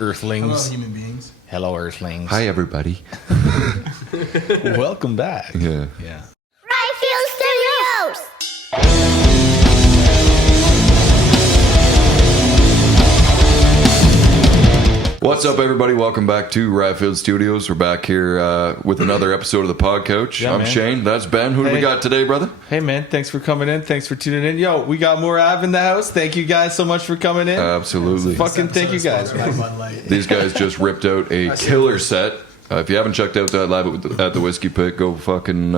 Earthlings. Hello, human beings. Hello, Earthlings. Hi, everybody. Welcome back. Yeah. Yeah. Rayfield Studios! What's up, everybody? Welcome back to Rayfield Studios. We're back here with another episode of the Pod Coach. Yeah, I'm man. Shane. That's Ben. Who do we Hey. got today, brother? Hey, man. Thanks for coming in. Thanks for tuning in. Yo, we got more Av in the house. Thank you guys so much for coming in. Absolutely. Fucking thank you guys, man. Bud Light. These guys just ripped out a killer set. If you haven't checked out that lab at the Whiskey Pit, go fucking,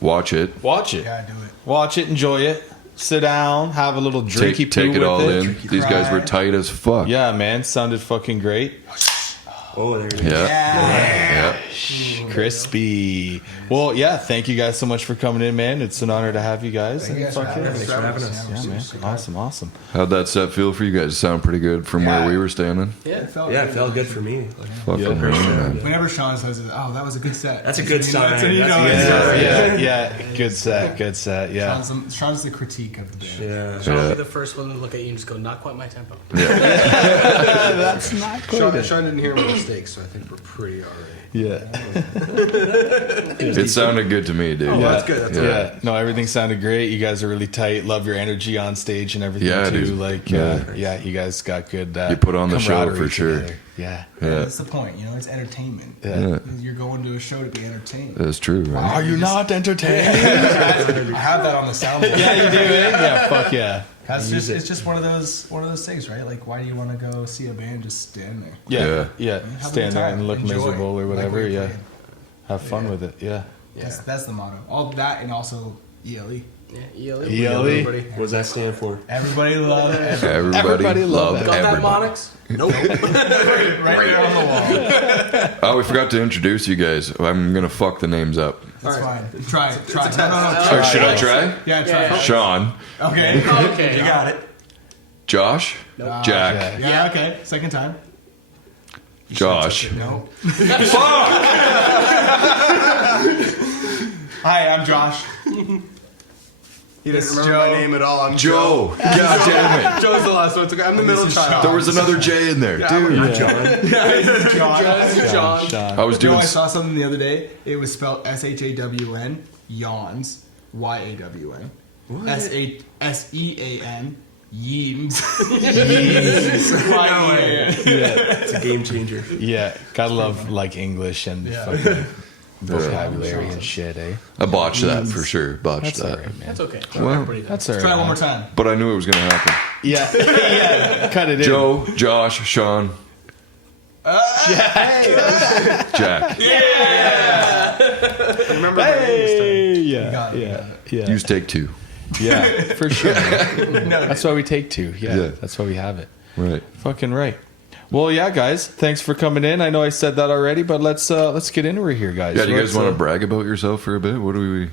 watch it. Watch it. Yeah, do it. Watch it. Enjoy it. Sit down. Have a little drinky Take poo it with all it. in. These guys were tight as fuck. Yeah, man. Sounded fucking great. Oh, there it is. Yeah. Crispy. Well, yeah. Thank you guys so much for coming in, man. It's an honor to have you guys. Thank you guys for Fucking- having us. Thanks for having us. Yeah, man. Awesome. How'd that set feel for you guys? Sound pretty good from where we were standing? Yeah, it felt Yeah, it felt good for me. Fucking Yeah. right, man. Whenever Sean says, "Oh, that was a good set," That's a good sign. That's when you know That's a it's- good Yeah. Good set. Yeah. Sean's the critique of the band. Yeah. Sean will Yeah. be the first one to look at you and just go, not quite my tempo. That's not good. Sean didn't hear my mistakes, so I think we're pretty alright. Yeah. It sounded good to me, dude. Oh, that's good. That's Yeah. No, everything sounded great. You guys are really tight. Love your energy on stage and everything Yeah, too. dude. Like, Yeah. you guys got good. You put on the show camaraderie for sure. together. Yeah. Yeah, That's the point, it's entertainment. Yeah. You're going to a show to be entertained. that's true, right? Are you not entertained? I have that on the soundboard. Yeah, you do. Yeah. Fuck yeah. It's just one of those things, right? Like, why do you want to go see a band just stand there? Yeah. Yeah. Have a good Stand there time. and look Enjoy. miserable or Like whatever. what you're Yeah. playing. Have fun with it. Yeah. That's the motto. All that and also ELE. Yeah, ELE. ELE. What does that stand for? Everybody love Everybody love love it. Got that, everybody. Monix? right there on the wall. Oh, we forgot to introduce you guys. I'm gonna fuck the names up. That's fine. Try. No. Or should I try? Yeah, try. Yeah. Sean, Okay. Okay. You got it. Josh, Jack, Yeah, okay. Second time. Josh. No. Hi, I'm Josh. He didn't It's remember Joe. my name at all. I'm Joe. God damn it. Joe's the last one. It's okay. I'm the middle is child. Sean. There was another J in there, dude. John. John. I was doing. I saw something the other day. It was spelled SHAWN, yawns, YAWN. SEAN, yeams. It's a game changer. Yeah. Gotta love like English and fucking vocabulary and shit, eh? I botched that for sure. Botched That's all that. right, man. That's okay. Well, That's all right. Try it one more man. time. but I knew it was gonna happen. Yeah. Cut it in. Joe, Josh, Sean, Jack. Remember my name this time. Hey, yeah, got it, yeah. Use take two. Yeah, for sure. That's why we take two. Yeah, Yeah. that's why we have it. Right. Fucking right. Well, yeah, guys. Thanks for coming in. I know I said that already, but let's get into it here, guys. Yeah. Do you guys Let's, want to brag about yourself for a bit? What do we?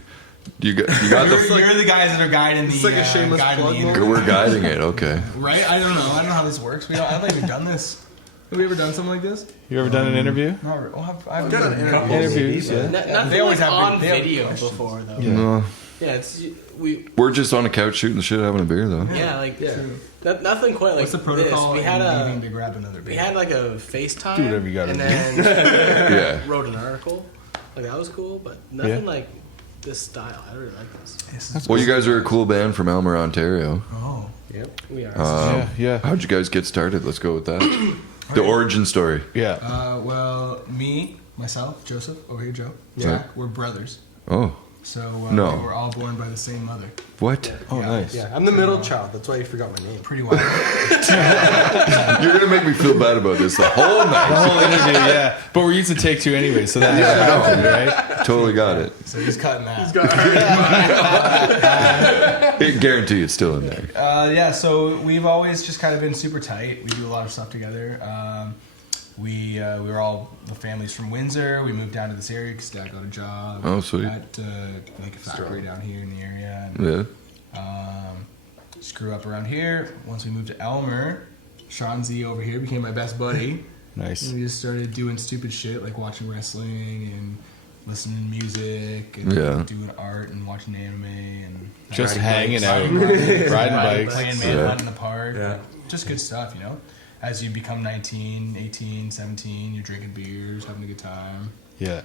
You got the. You're the guys that are guiding the. It's like a shameless guiding plug the moment. interview. We're guiding it. Okay. Right? I don't know how this works. I haven't even done this. Have we ever done something like this? You ever done an interview? No, I've done an interview. Interviews, yeah. Nothing They always like have- on they have video questions. before, though. Yeah. No, Yeah, it's... we're just on a couch shooting the shit, having a beer though. Like... Nothing quite like What's the protocol this. We in had leaving to grab another We beer? had like a FaceTime. Do whatever you gotta and do. then Yeah. wrote an article. Like, that was cool, but nothing like this style. I really like this. Well, you guys are a cool band from Elmer, Ontario. Oh. Yep. We are. Yeah. How'd you guys get started? Let's go with that. The origin story. Yeah. Well, myself, Joseph, over here, Joe, Jack, we're brothers. Oh, So No. we were all born by the same mother. what? Oh, nice. Yeah, I'm the middle child. That's why you forgot my name. Pretty wild. You're gonna make me feel bad about this the whole The night. whole interview, yeah. But we're using take two anyway, so that Yeah, I know. happened, right? Totally got it. So he's cutting that. I guarantee it's still in there. Yeah, so we've always just kind of been super tight. We do a lot of stuff together. We were all the families from Windsor. We moved down to this area because Dad got a job Oh, sweet. at like a factory down here in the area. And, Yeah. just grew up around here. Once we moved to Elmer, Sean Z over here became my best buddy. Nice. And we just started doing stupid shit like watching wrestling and listening to music and Yeah. doing art and watching anime and Just Riding hanging bikes. out, riding bikes. playing Yeah. manhunt in the park. Yeah. Just good stuff, as you become 19, 18, 17, you're drinking beers, having a good time. Yeah.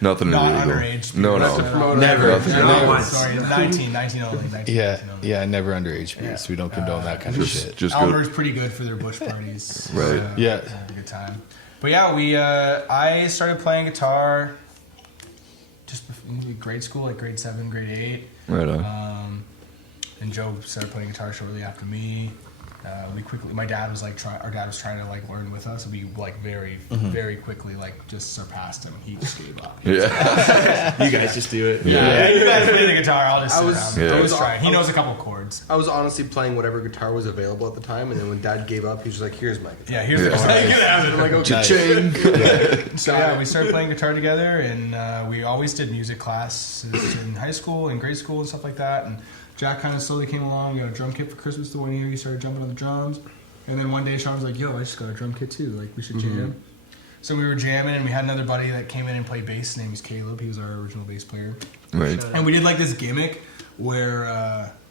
Nothing Not illegal. underage. No, Not to no. promote Never. underage. Never. No, sorry, 19 only. 19, Yeah. 19 only. Yeah. Never underage beers. We don't condone that kind of shit. Just go. Elmer's pretty good for their bush parties. Right. Yeah. Have a good time. But yeah, I started playing guitar just in grade school, like grade 7, grade 8. Right on. And Joe started playing guitar shortly after me. My dad was like, our dad was trying to like learn with us, and we like very quickly like just surpassed him. He just gave up. Yeah. You guys just do it. Yeah. You guys play the guitar. I'll just sit around. yeah. I was trying. He knows a couple chords. I was honestly playing whatever guitar was available at the time, and then when Dad gave up, he was like, "Here's my guitar." Yeah, here's the guitar. You can have it. I'm like, okay. Cha-ching. So yeah, we started playing guitar together, and we always did music classes in high school and grade school and stuff like that. And Jack kind of slowly came along. We got a drum kit for Christmas the one year. He started jumping on the drums, and then one day Sean was like, "Yo, I just got a drum kit too. Like, we should jam." So we were jamming, and we had another buddy that came in and played bass. His name is Caleb. He was our original bass player. Right. And we did like this gimmick where,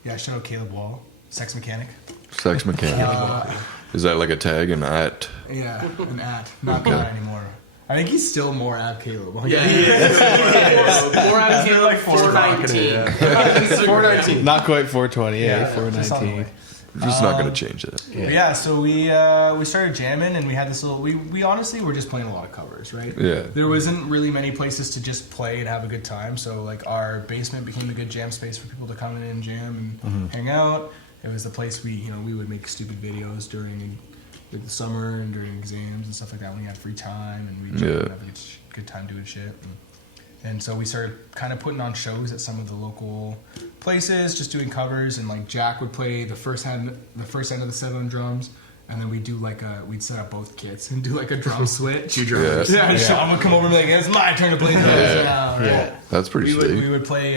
shout out Caleb Wall, sex mechanic. Sex mechanic. Is that like a tag and at? Yeah, an at, not that anymore. I think he's still more at Caleb. Yeah, he is. More out of here, like 419. 419. Not quite 420. Yeah. just on the 419. way. I'm just not gonna change that. But yeah, so we started jamming, and we had this little. We honestly were just playing a lot of covers, right? Yeah. There wasn't really many places to just play and have a good time. So like our basement became a good jam space for people to come in and jam and hang out. It was the place we would make stupid videos during like the summer and during exams and stuff like that when we had free time, and we would have a good time doing shit. And so we started kind of putting on shows at some of the local places, just doing covers. And like Jack would play the first end of the set on drums, and then we'd do we'd set up both kits and do like a drum switch. Two drums. Yeah, and Sean would come over and be like, "It's my turn to play drums now." Right? That's pretty We sweet. would play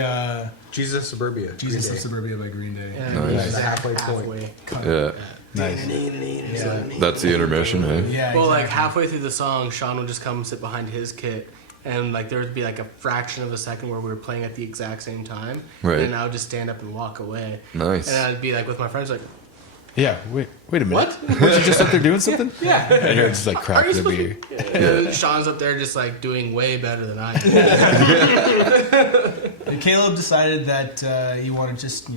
Jesus of Suburbia. Jesus Green of Day. Suburbia by Green Day. Yeah, Nice. The halfway point. Yeah. Yeah. That's the intermission, hey? Yeah. Well, like exactly. halfway through the song, Sean would just come sit behind his kit, and like there would be like a fraction of a second where we were playing at the exact same time, Right. and I would just stand up and walk away. Nice. And I'd be like with my friends, like, Yeah. Wait a minute. What? Weren't you just up there doing something? yeah. And you're just like Are you cracking a supposed beer. to? And then Sean's up there just like doing way better than I am. And Caleb decided that he wanted just to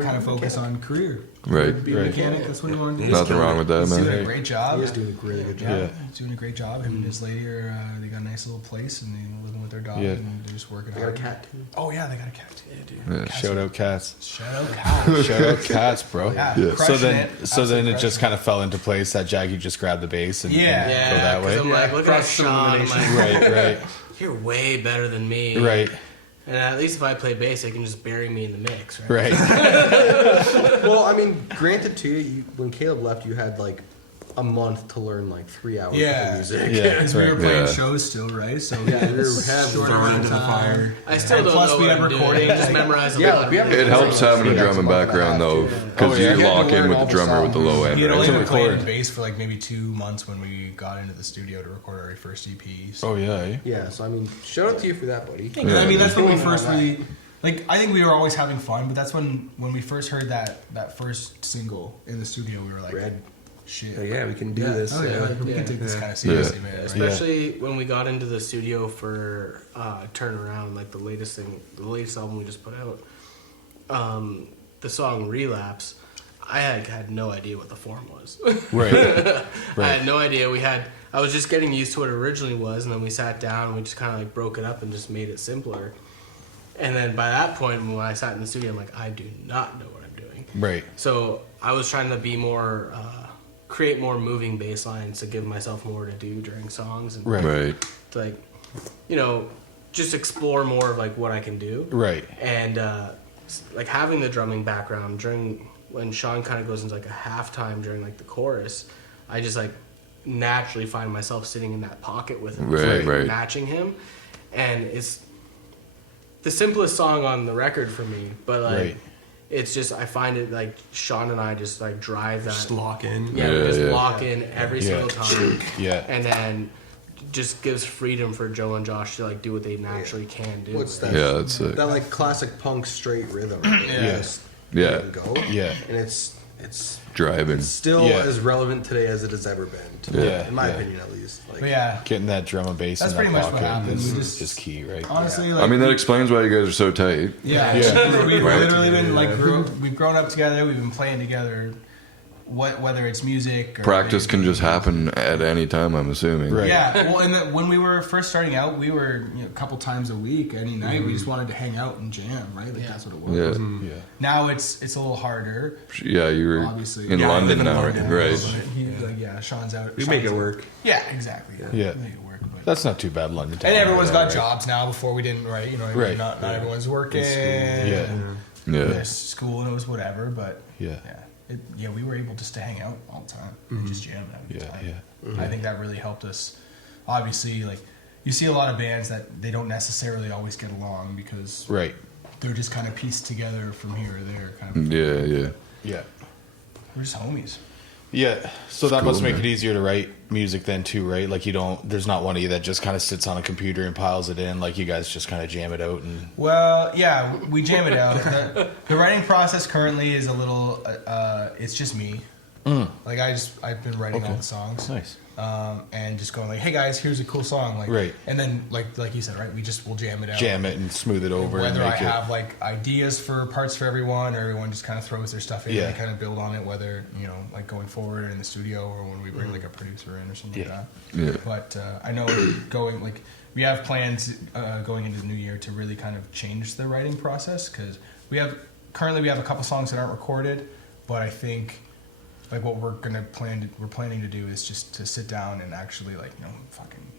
kind of focus on career. Right. Be a mechanic. That's what he wanted to do. Nothing wrong with that, He's doing a man. great job. He is doing a really good job. Yeah, he's doing a great job. Him and his lady they got a nice little place, and they're living with their dog, Yeah. and they're just working They got a hard. cat too. Oh yeah, they got a cat too. Yeah, dude. Yeah. Shout out cats. Shout out cat. Shout out cats, bro. Yeah, So crushing then, it. so then Absolutely it just crushing kind of fell into place that Jackie just grabbed the bass and, Yeah. and go that way. I'm like, looking at Cross some Sean, I'm elimination. like, Right. you're way better than me. Right. And at least if I play bass, they can just bury me in the mix, right? Right. Well, I mean, granted to you, when Caleb left, you had like a month to learn like 3 hours Yeah. of music. Yeah. Because we were Right. playing Yeah. shows still, right? So Yeah, we were it's heavy. short Thrown amount of into the time. fire. I still And don't plus know we what had I'm recording. doing. Just memorize a Yeah, lot. we have It helps having a Yeah, drum in it's a month background and a though, half, because yeah. you Oh, yeah. lock You had in to with learn the all the drummer with the low songs. end, He had only right? been playing record. bass for like maybe 2 months when we got into the studio to record our first EP. So. Oh yeah. Eh? Yeah, so I mean, shout out to you for that, buddy. I mean, that's when we Yeah. first really, like, I think we were always having fun, but that's when we first heard that first single in the studio, we were like, Red. shit. Oh, yeah, we can do this. Oh, yeah, we can take this kind of seriously, man. Right? Especially when we got into the studio for Turnaround, like the latest album we just put out, the song Relapse, I had no idea what the form was. Right. I had no idea. I was just getting used to what it originally was, and then we sat down and we just kind of like broke it up and just made it simpler. And then by that point, when I sat in the studio, I'm like, I do not know what I'm doing. Right. So I was trying to be more, create more moving bass lines to give myself more to do during songs, and Right. Right. to, like, just explore more of like what I can do. Right. And like having the drumming background during when Sean kind of goes into like a halftime during like the chorus, I just like naturally find myself sitting in that pocket with him, Right, like, right. matching him, and it's the simplest song on the record for me, but like. Right. It's just I find it like Sean and I just like drive that. Just lock in. Yeah, we Yeah, just yeah. lock in every Yeah. single time, Yeah. and then just gives freedom for Joe and Josh to like do what they naturally can do. What's that? Yeah, that's it. That like classic punk straight rhythm. Right? Yeah. Just Yeah. let it go. Yeah. And it's it's Driving. still Yeah. as relevant today as it has ever been. To me, Yeah, in my yeah. opinion, at least. Like, But yeah, Getting that drum and bass That's in pretty that much what pocket happened. is, We just- is key, right? honestly, I like, mean, that explains why you guys are so tight. yeah, Yeah. we've Right. literally been like we've grown up together. We've been playing together. Whether it's music or Practice can just anything. happen at any time, I'm assuming. Right. Yeah, well, and when we were first starting out, we were a couple times a week, any night. We just wanted to hang out and jam, right? Like that's what it was. Yeah. Yeah. Now it's a little harder, Yeah, you're obviously. in Yeah, I London live in now, London, right? but he's like, yeah, Sean's out. We make it Sean's- work. Yeah, exactly. Yeah. We make it work. But. That's not too bad, London. And everyone's got right? jobs now. Before we didn't, right? You know, what I mean? Right. Not everyone's working. Yeah. Yeah. There's school and it was whatever, but Yeah. we were able just to hang out all the time and just jam and have a good Yeah, time. yeah. I think that really helped us. Obviously, like you see a lot of bands that they don't necessarily always get along because Right. they're just kind of pieced together from here or there. Kind of, Yeah. Yeah. we're just homies. Yeah. So that cool, must make man. it easier to write music then too, right? Like there's not one of you that just kind of sits on a computer and piles it in. Like you guys just kind of jam it out and Well, yeah, we jam it out. The writing process currently is a little. It's just me. Like I've been writing all the songs. nice. And just going like, hey guys, here's a cool song, like, Right. And then like you said, right, we'll jam it out, Jam it and smooth it over. Whether and I make it, have like ideas for parts for everyone, or everyone just kind of throws their stuff in Yeah. and kind of build on it. Whether like going forward or in the studio, or when we bring like a producer in or something Yeah. like that. Yeah. But I know we have plans going into the new year to really kind of change the writing process because currently we have a couple songs that aren't recorded, but I think. Like what we're planning to do is just to sit down and actually fucking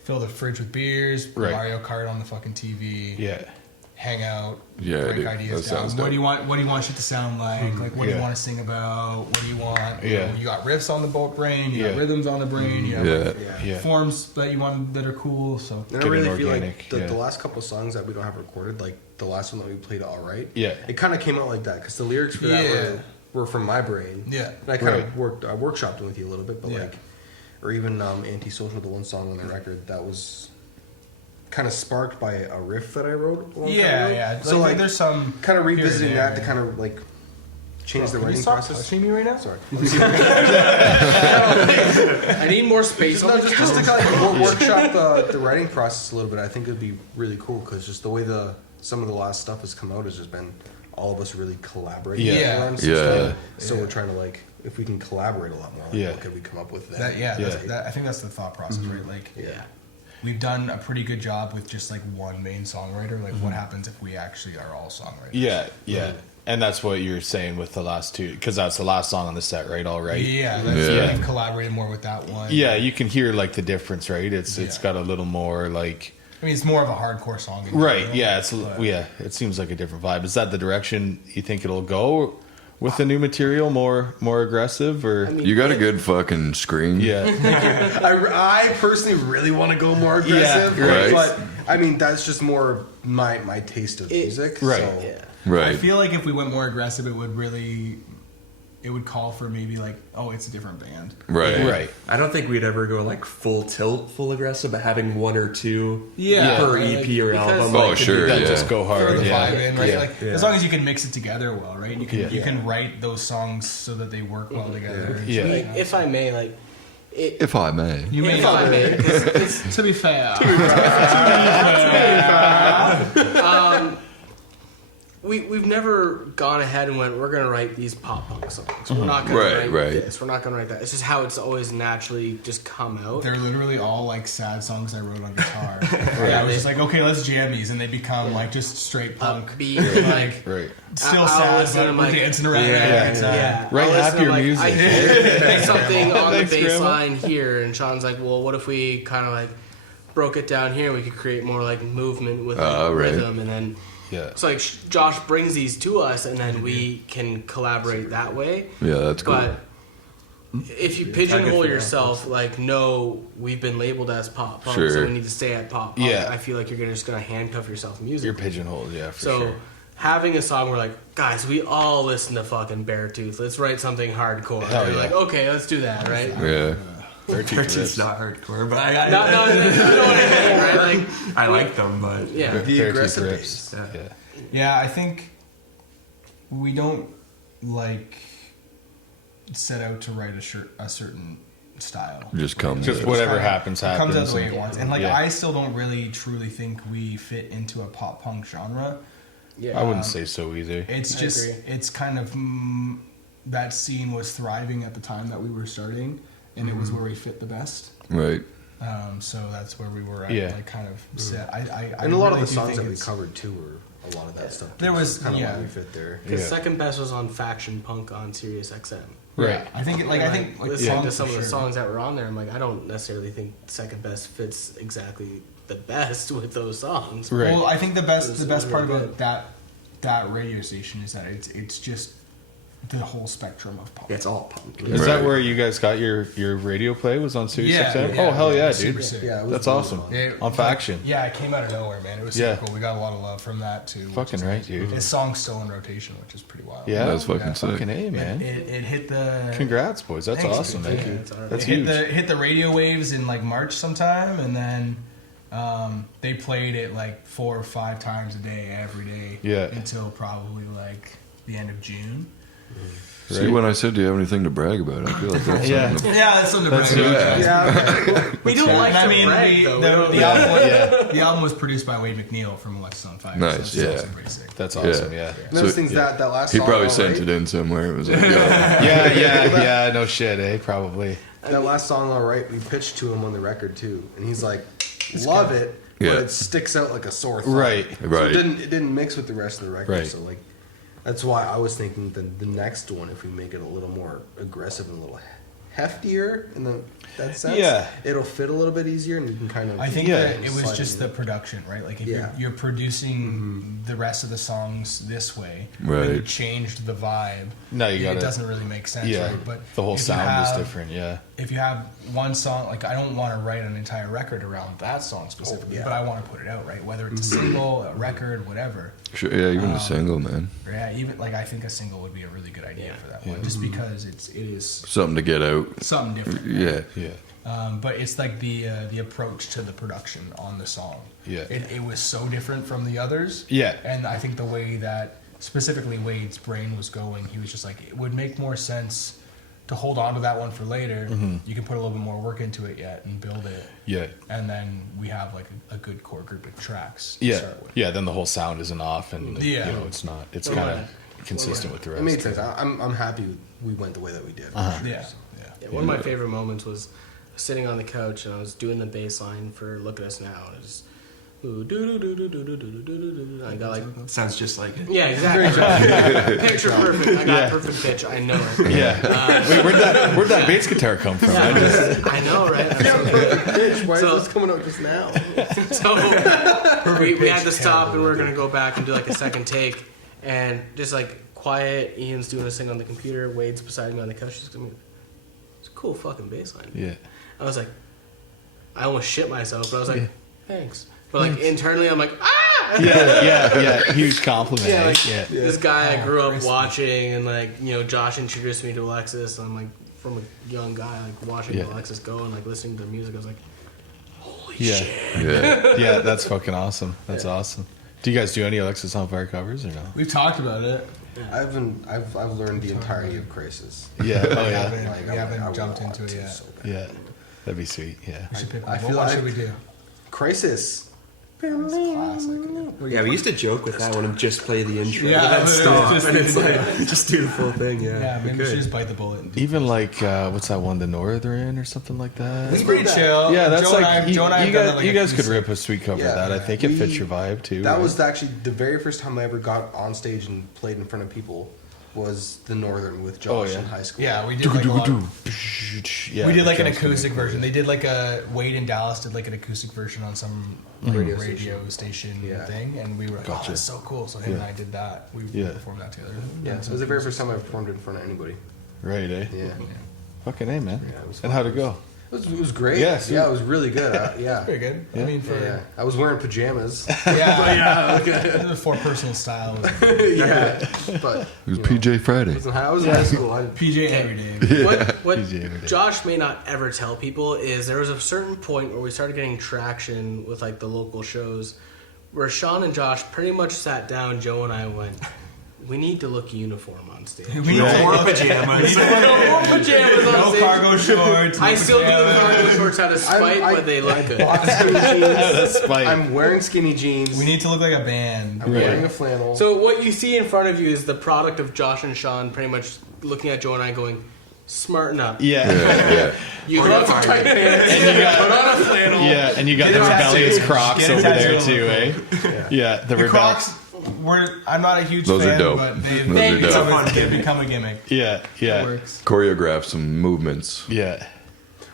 fill the fridge with beers, Right. Mario Kart on the fucking TV, Yeah. hang out, Yeah, break dude, ideas that down. sounds What dope. do you want shit to sound like? Like what do Yeah. you want to sing about? What do you want? Yeah. You got riffs on the brain, you got Yeah. rhythms on the brain, you have Yeah. like, Yeah. forms that you want that are cool. So And I Get really an feel like organic, the yeah. last couple songs that we don't have recorded, like the last one that we played, All Right, Yeah. it kind of came out like that because the lyrics for that Yeah. were from my brain. Yeah. And I kind Right. of I workshopped it with you a little bit, but Yeah. or even Antisocial, the one song on the record that was kind of sparked by a riff that I wrote. A long time ago. yeah. So like there's some kind of revisiting here and that there, to kind of like change the Can you writing stop process. touching me right now? Sorry. I need more space on the just to couch. kind of workshop the writing process a little bit, I think it would be really cool because just the way some of the last stuff has come out has just been all of us really collaborating. Yeah. around some Yeah. stuff. So we're trying to if we can collaborate a lot more, Yeah. what could we come up with then? I think that's the thought process, right? Like, Yeah. we've done a pretty good job with just like one main songwriter. Like, what happens if we actually are all songwriters? Yeah. Yeah. And that's what you're saying with the last two, because that's the last song on the set, right? All right. Yeah, Yeah. we've collaborated more with that one. Yeah, you can hear like the difference, right? It's Yeah. got a little more like I mean, it's more of a hardcore song. in right. general, Yeah, but- it seems like a different vibe. Is that the direction you think it'll go with the new material? More aggressive, or You got a good fucking screen. yeah, I personally really want to go more aggressive, right. but I mean that's just more my taste of music. right. So. Yeah. I Right. feel like if we went more aggressive, it would call for maybe like, oh, it's a different band. Right. right. I don't think we'd ever go like full tilt, full aggressive, but having one or two Yeah. per Like, EP or because- album. Oh, like, could sure, be- That yeah. just go Throw hard. the Yeah. vibe in, right? Yeah. Like as long as you can mix it together well, right? You can Yeah. you can write those songs so that they work well together. and Yeah. shit, Like, you know? if I may, If I may. You may if I not. may, 'cause To be fair, we've never gone ahead and went, we're gonna write these pop punk songs. We're not gonna Right, write right. this. We're not gonna write that. It's just how it's always naturally just come out. they're literally all like sad songs I wrote on guitar. I was just like, okay, let's jam these, and they become like just straight punk. Upbeat, and, like Right. Still I'll sad, listen but and, we're like- dancing around. Yeah, it. yeah, Write I'll listen happier to, like, music. I hear something on Thanks, the bass Grandma. line here, and Sean's like, well, what if we kind of like broke it down here? We could create more like movement with like, Right. rhythm, and then Yeah. so like Josh brings these to us, and then we can collaborate that way. Yeah, that's cool. But if you good pigeonhole for that. yourself, like, no, we've been labeled as pop punk, so Sure. we need to stay at pop punk. Yeah. I feel like you're just gonna handcuff yourself You're musically. pigeonholed, yeah, for So sure. having a song where like, guys, we all listen to fucking Beartooth. Let's write something hardcore. Hell They're yeah. like, okay, let's do that, right? Yeah. It's not hardcore, but I No, you know what I mean, right? Like, I like them, but yeah. The Beartooth aggressive rips. bass. Yeah. Yeah. Yeah, I think we don't like set out to write a certain style. Just comes. Just out. whatever Kinda- happens, it comes out happens. the way it wants. And like Yeah. I still don't really truly think we fit into a pop punk genre. Yeah. I wouldn't say so either. It's I just agree. it's kind of that scene was thriving at the time that we were starting, and it was where we fit the best. Right. So that's where we were at, Yeah. like kind of set. I And a lot really of the do songs think that we it's- covered too were a lot of that stuff. There was- kind of yeah. why we fit there. Because Yeah. second best was on Faction Punk on Sirius XM. Right. Yeah, I think like listening to songs some for of the sure. songs that were on there, I'm like, I don't necessarily think second best fits exactly the best with those songs. Right. Well, I think the best It's part really about that radio station is that it's just the whole spectrum of pop. Yeah, it's all punk. Is Right. that where you guys got your radio play? Was on Sirius Yeah, XM? yeah, Oh hell yeah, super dude! sick. Yeah, it was That's really awesome. fun. It- On Faction. Yeah, it came out of nowhere, man. It was Yeah. super cool. We got a lot of love from that too. which Fucking is right, nice. dude. His song's still in rotation, which is pretty wild. Yeah, That's fucking Yeah. sick. Fucking A, man. It hit the Congrats, boys. That's Thanks, awesome, dude. man. Yeah, it's alright. That's it hit huge. hit the radio waves in like March sometime, and then they played it like 4 or 5 times a day every day. Yeah. Until probably like the end of June. See, Right. when I said, do you have anything to brag about? I feel like that's Yeah. something to- Yeah, that's something to That's brag about. Yeah, We don't like I to mean, brag, though. We the don't- album, the album was produced by Wade McNeil from Alexis on Fire. Nice, so it's yeah. also pretty sick. That's awesome. Yeah. and those So, things yeah. that last He song, probably All sent Right, it in somewhere. It was like, yo. Yeah. No shit, eh? Probably. that last song, All Right, we pitched to him on the record too, and he's like, love it, but Yeah. it sticks out like a sore thumb. Right. So Right. it didn't mix with the rest of the record. Right. So like, that's why I was thinking the next one, if we make it a little more aggressive and a little heftier in that sense, Yeah. it'll fit a little bit easier, and you can kind of. I think Yeah. that it was slide just in the it. production, right? Like if Yeah. you're producing the rest of the songs this way, Right. and you changed the vibe. No, you it gotta- doesn't really make sense, Yeah. right? But The whole if you sound is have- different. Yeah. If you have one song, like I don't want to write an entire record around that song specifically, yeah. but I want to put it out, right? Whether it's a single, a record, whatever. Sure, yeah, even a single, man. Or yeah, even like I think a single would be a really good idea for that one, just because it is Something to get out. something different. Yeah. Yeah. But it's like the approach to the production on the song. Yeah. It was so different from the others. Yeah. And I think the way that specifically Wade's brain was going, he was just like, it would make more sense to hold on to that one for later. You can put a little bit more work into it yet and build it. Yeah. And then we have like a good core group of tracks to Yeah. start with. Yeah. Then the whole sound isn't off, and Yeah. you know, it's not. It's Well, kind yeah. of consistent with the rest. It made sense. I'm happy we went the way that we did. for sure, Yeah. so. Yeah. Yeah, one of my favorite moments was sitting on the couch and I was doing the bass line for "Look at Us Now." And it was, ooh, do do do do do do do do do. I got like, Sounds just like it. yeah, exactly. Picture perfect. I got perfect pitch. I know it. Yeah. Wait, where'd that bass guitar come from? I know, right? Bitch, why So- is this coming out just now? So we had to stop and we were gonna go back and do like a second take, and just like quiet. Ian's doing this thing on the computer. Wade's beside me on the couch. He's like, it's a cool fucking bass line. Yeah. I was like, I almost shit myself, but I was like, thanks. But like internally, I'm like, ah! Yeah. Huge compliment. Yeah, eh? like, Yeah. This guy I grew up Christmas. watching, and like, you know, Josh introduced me to Alexis. And I'm like, from a young guy, like watching Yeah. Alexis go and like listening to their music, I was like, holy Yeah. shit. Yeah. Yeah. That's fucking awesome. That's awesome. Do you guys do any Alexis on Fire covers or no? We've talked about it. I've learned the entirety of Crisis. Yeah. Oh We yeah. haven't, Like, we I haven't would jumped want into it to yet. so bad. Yeah. That'd be sweet. Yeah. We should pick I one. feel What like- should we do? Crisis. Classic. Yeah, we used to joke with that one and just play the intro. Yeah, and then stop. just And it's do like, just do the full thing, yeah. Yeah, maybe we Good. should just bite the bullet. And do Even like what's that one, The Northern or something like that? It's pretty chill. Yeah, that's Joe and like I- Joe and I have done that, like, you a guys few could rip a sweet cover Yeah. of that. I think it fits We- your vibe too. That right? was actually the very first time I ever got on stage and played in front of people. Was the Northern with Josh yeah. in high school. Yeah, we did like a lot. Yeah, We did like an the drums acoustic come in version. They did like a Wade in Dallas did like an acoustic version on some radio station Yeah. thing, and we were like, "Oh, that's so cool!" So him and I did that. We Yeah. performed that together. Yeah, so it was the very first time I performed in front of anybody. Right, eh? Yeah, Fucking A, man. Yeah, it was And how'd it go? it was great. Yeah, sweet. Yeah, it was really good. Yeah. Pretty good. I mean, for Yeah, I was wearing pajamas. yeah, the 4 personal style. Was yeah, but It was PJ Friday. I was in high school. PJ every day. What PJ every day. Josh may not ever tell people is there was a certain point where we started getting traction with like the local shows where Sean and Josh pretty much sat down, Joe and I went, We need to look uniform on stage. We need to Or look- pajamas. No pajamas on no stage. cargo shorts. I no still do the pajamas. cargo shorts out of spite, but they look good. Bought skinny jeans. That's spite. I'm wearing skinny jeans. We need to look like a band. I'm wearing a flannel. So what you see in front of you is the product of Josh and Sean pretty much looking at Joe and I going, smarten up. Yeah. Yeah. You got some tight pants. Put on a flannel. Yeah, and you got Get the a tattoo. rebellious Crocs Get a over there tattoo. too, eh? Yeah, the The rebel. Crocs, I'm not a huge Those are fan, dope. but Those they've are dope. become a gimmick. Yeah, It yeah, works. Choreograph some movements. yeah.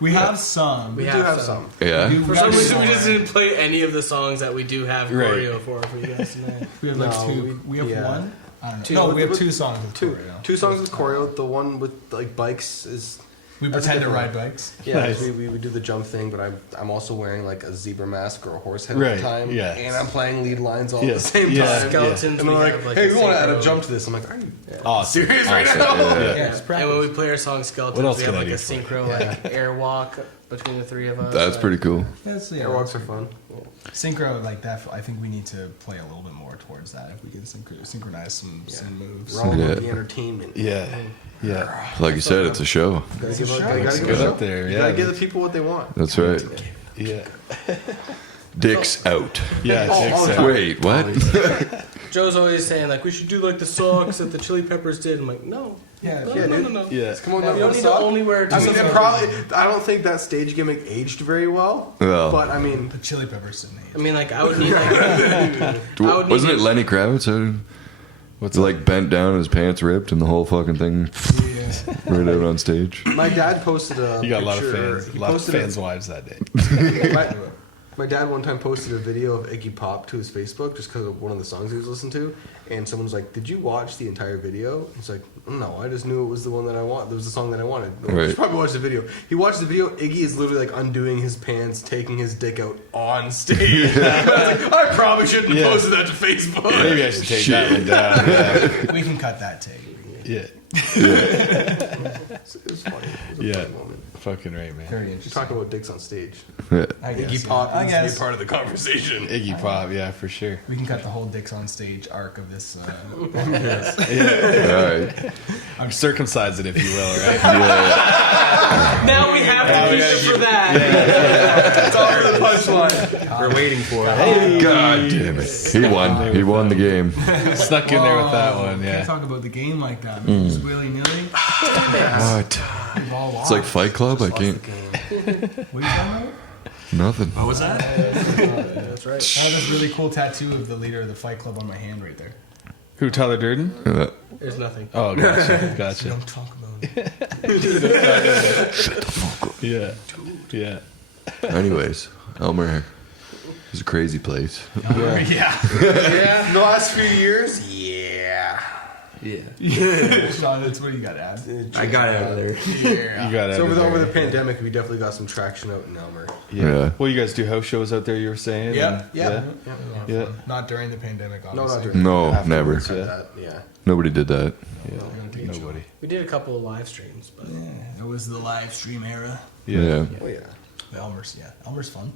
We have some. We do have some. Yeah. For some reason, we just didn't play any of the songs that we do have Right. choreo for you guys tonight. We have like No, two. We have yeah. one. I don't know. Two. No, we have With- two songs with Two choreo. two songs with choreo. The one with like bikes is We That's pretend to different. ride bikes. yeah. Nice. We do the jump thing, but I'm also wearing like a zebra mask or a horse head at Right, the time. yeah. And I'm playing lead lines all Yeah, at the same yeah. time. Skeletons, And we they're like, have like hey, a we want to add a synchro. jump to this. I'm like, are you Awesome. serious right Awesome. now? Yeah. Yeah, it's And practice. when we play our song Skeletons, What else we can have I like a do for you? synchro like airwalk between the three of us. That's pretty cool. That's, yeah, Airwalks are fun. synchro like that. I think we need to play a little bit more towards that if we can synchronize some moves. We're all Yeah. about the entertainment. Yeah, yeah. Like you said, it's a show. Gotta give, a show. gotta Let's give get a up show. there, You yeah. gotta give the people what they want. That's right. Yeah, Dicks out. yeah. Oh, Dicks all the out. time. Wait, what? Joe's always saying like we should do like the socks that the Chili Peppers did. I'm like, no, Yeah, no, yeah, no, dude. no, no. Yeah. Come on, You that don't one need to sock. only wear. I mean, two it probably. I don't think that stage gimmick aged very well. Well. But I mean, the Chili Peppers didn't I mean, like I would need like. I would Wasn't need it Lenny Kravitz? What's like bent down, his pants ripped, and the whole fucking thing right out on stage? my dad posted a. You got a lot of picture- fans, he a lot of posted fans' wives that day. My dad one time posted a video of Iggy Pop to his Facebook just because of one of the songs he was listening to, and someone was like, "Did you watch the entire video?" He's like, "No, I just knew it was the one that I want. It was the song that I wanted." No, Right. You should probably watch the video. He watched the video. Iggy is literally like undoing his pants, taking his dick out on stage. I was like, I probably shouldn't have Yeah. posted that to Facebook. Maybe I should take that one down. Yeah. We can cut that tape. Yeah. It was funny. It was a Yeah. fun moment. Fucking right, man. Very You're interesting. talking about dicks on stage. I guess, Iggy yeah. Pop I needs to be guess a part of the conversation. Iggy Pop, yeah, for sure. we can cut the whole dicks on stage arc of this. All right. I'm circumcised it, if you will, right? Now we have to keep it for that. That's all for the punchline. We're waiting for it. God damn it. He won. He won the game. Snuck in there with that one, Can't yeah. talk about the game like that. Man. Just willy nilly. What? It's like Fight Club? I can't. What are you talking about? Nothing. What was that? That's right. I have this really cool tattoo of the leader of the Fight Club on my hand right there. Who, Tyler Durden? There's nothing. Oh, gotcha, gotcha. Don't talk about it. Yeah, yeah. Anyways, Elmer is a crazy place. Yeah. Yeah. The last few years, yeah. Sean, that's what you got to add. I got it out of there. Yeah. You got it. So over the pandemic, we definitely got some traction out in Elmer. Yeah. Well, you guys do house shows out there, you were saying? Yeah. And- Yeah. Yeah. Not during the pandemic, No, obviously. not during. No, Afterwards, never. Yeah. That, yeah. Nobody did that. Nobody. We did a couple of live streams, but It was the live stream era. Yeah. Oh yeah. Elmer's fun.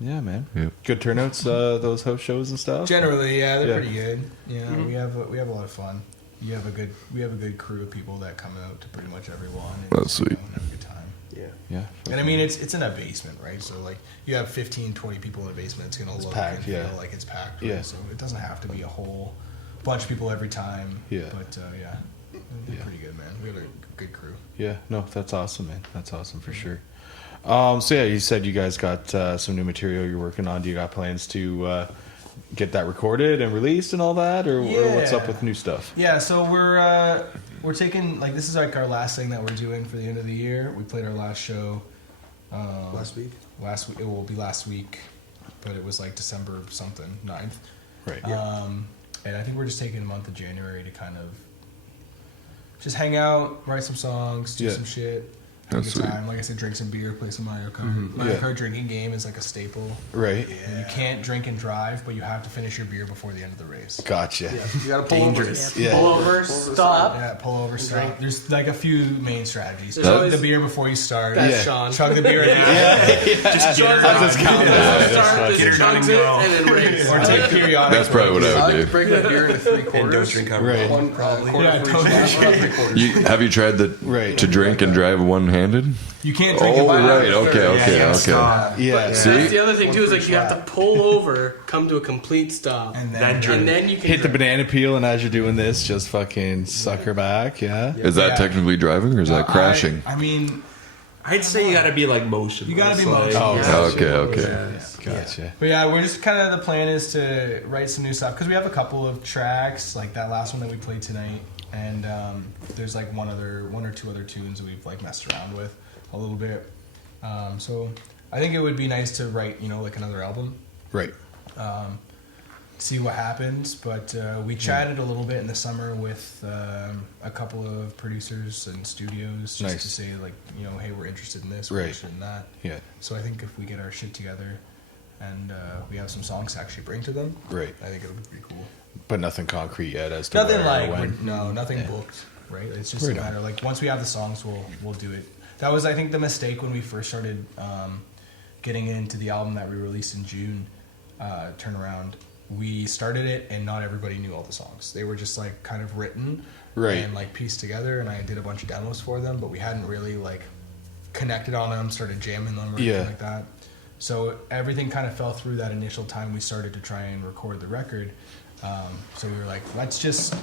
Yeah, man. Yeah. Good turnouts, those house shows and stuff. Generally, yeah, they're Yeah. pretty good. Yeah, we have a lot of fun. We have a good crew of people that come out to pretty much every one. And, That's sweet. and have a good time. Yeah. Yeah. And I mean, it's in a basement, right? So like, you have 15, 20 people in a basement. It's gonna look packed, and feel yeah. like it's packed. Right? Yeah. So it doesn't have to be a whole bunch of people every time. Yeah. But yeah, they're Yeah. pretty good, man. We have a good crew. Yeah, no, that's awesome, man. That's awesome for sure. So yeah, you said you guys got some new material you're working on. Do you got plans to get that recorded and released and all that, or what's up Yeah. with new stuff? Yeah, so we're taking like this is like our last thing that we're doing for the end of the year. We played our last show Last week. last week. It will be last week, but it was like December something 9th. Right. And I think we're just taking the month of January to kind of just hang out, write some songs, do Yeah. some shit. have a That's good sweet. time. Like I said, drink some beer, play some Mario Kart. Mario Yeah. Kart drinking game is like a staple. Right. And you can't drink and drive, but you have to finish your beer before the end of the race. Gotcha. You gotta pull Dangerous. Yeah. Pull over, stop. Yeah, pull over, stop. There's like a few main strategies. There's Chug always- the beer before you start. That's Yeah. Sean. Chug the beer. Just get her That's on. just counting. Start, Get her just done chugs and it, go. and then race. Or take periodic. That's probably what I I like would to do. break that beer into 3/4. And don't drink alcohol. Right. One Probably. quarter Yeah, for each totally. half, not 3/4. Have you tried Right. to drink and drive one-handed? You can't drink Oh, it by right. Okay. Yeah, stop. Yeah. See? That's the other thing too is One like for you have to each pull over, come to a complete stop, And Then then drink. and then you can Hit the drink. banana peel, and as you're doing this, just fucking suck her back. Yeah. Is that Yeah. technically driving or is that crashing? I mean, I'd say you gotta be like motion. You gotta be like, motion. Oh, Okay. yeah. Gotcha. but yeah, we're just kind of the plan is to write some new stuff because we have a couple of tracks like that last one that we played tonight, and there's like one or two other tunes we've like messed around with a little bit. So I think it would be nice to write, like another album. Right. See what happens, but we chatted a little bit in the summer with a couple of producers and studios just Nice. to say like, hey, we're interested in this, we're Right. interested in that. Yeah. So I think if we get our shit together and we have some songs to actually bring to them, Right. I think it'll be pretty cool. But nothing concrete yet as to Nothing where like or when. nothing booked, right? It's just Right a on. matter like once we have the songs, we'll do it. That was I think the mistake when we first started getting into the album that we released in June. Turnaround. We started it and not everybody knew all the songs. They were just like kind of written Right. and like pieced together. And I did a bunch of demos for them, but we hadn't really like connected on them, started jamming them or anything Yeah. like that. So everything kind of fell through that initial time we started to try and record the record. So we were like, let's just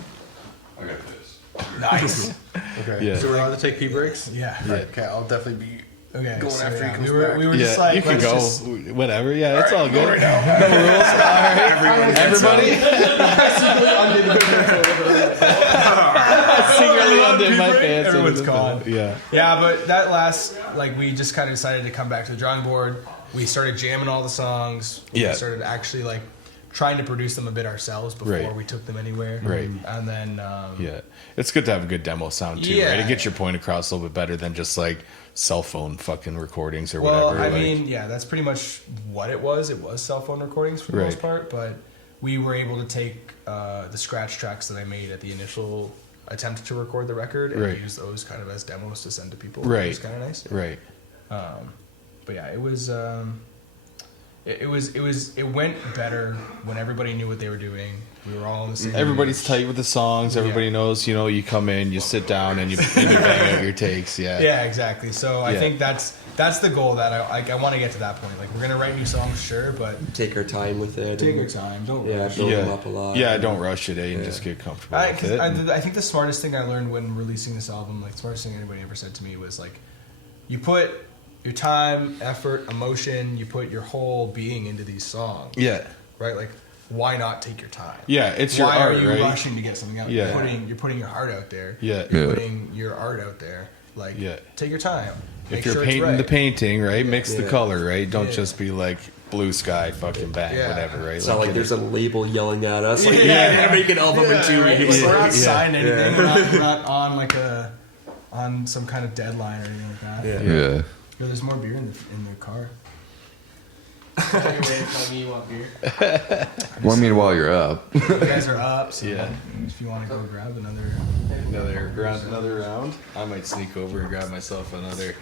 I got this. nice. Okay. Yeah. So we're allowed to take pee breaks? Yeah. Okay, I'll definitely be Okay. going so, after yeah, he comes we were, back. We were Yeah, just like, you can let's go. just- Whatever. Yeah, it's all good. No rules. All right. Everybody. Secretly undid my pants. Everyone's gone. Yeah. Yeah, but that last, like, we just kind of decided to come back to the drawing board. We started jamming all the songs. Yeah. We started actually, like, trying to produce them a bit ourselves before Right. we took them anywhere. Right. And then, Yeah. It's good to have a good demo sound too, Yeah. right? It gets your point across a little bit better than just like cell phone fucking recordings or well, whatever. I like, mean, yeah, that's pretty much what it was. It was cell phone recordings for the Right. most part, but we were able to take the scratch tracks that I made at the initial attempt to record the record and Right. use those kind of as demos to send to people. Right. It was kind of nice. right. But yeah, it was. It went better when everybody knew what they were doing. We were all on the same. Everybody's page. tight with the songs. Everybody Yeah. knows, you come in, you sit down, and you bang out your takes. Yeah. Yeah, exactly. So I Yeah. think that's the goal that I want to get to that point. Like we're gonna write new songs, sure, but Take our time with it. take and- your time. Don't Yeah, rush. build them Yeah. up a lot. Yeah, don't rush it, and Yeah. just get comfortable I, with 'cause it. I think the smartest thing I learned when releasing this album, like smartest thing anybody ever said to me was like, you put your time, effort, emotion, you put your whole being into these songs, Yeah. right? Like, why not take your time? Yeah, it's your why art, are you right? rushing to get something out? Yeah. You're putting your heart out there. Yeah. You're Yeah. putting your art out there. Like, Yeah. take your time. Make If you're sure it's painting right. the painting, right? Mix the Yeah. color, right? Don't Yeah. just be like blue sky, fucking bang, Yeah. whatever, right? It's not like it- there's a label yelling at us. Like, Yeah. yeah, you're gonna make an album in 2 right? weeks. We're not Yeah. signed anything. Yeah. We're not on like on some kind of deadline or anything like that. Yeah. Yeah. Yo, there's more beer in the car. You're ready to tell me you want beer? Well, I mean, while you're up. You guys are up, so Yeah. if you want to go grab another. another round. I might sneak over and grab myself another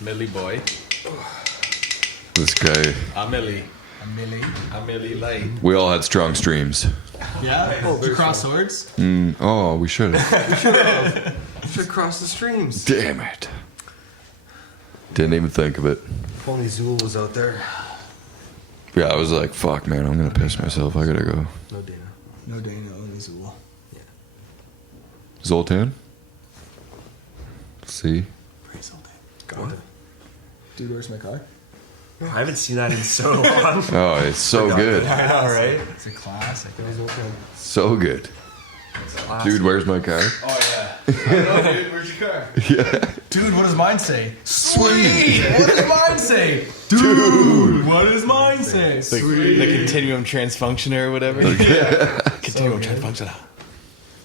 Millie boy. This guy, A milli. A Millie light. we all had strong streams. Yeah? Did you cross swords? Oh, we should have. Should cross the streams. Damn it. Didn't even think of it. If only Zool was out there. Yeah, I was like, fuck, man, I'm gonna piss myself. I gotta go. No Dana. No Dana, only Zool. Zoltan? See? God. Dude, where's my car? I haven't seen that in so long. Oh, it's so good. I know, right? It's a classic. So good. Dude, where's my car? Oh yeah. Dude, where's your car? Dude, what does mine say? Sweet. What does mine say? Dude, what does mine say? Like the continuum transfunctioner or whatever. Continuum transfunctional.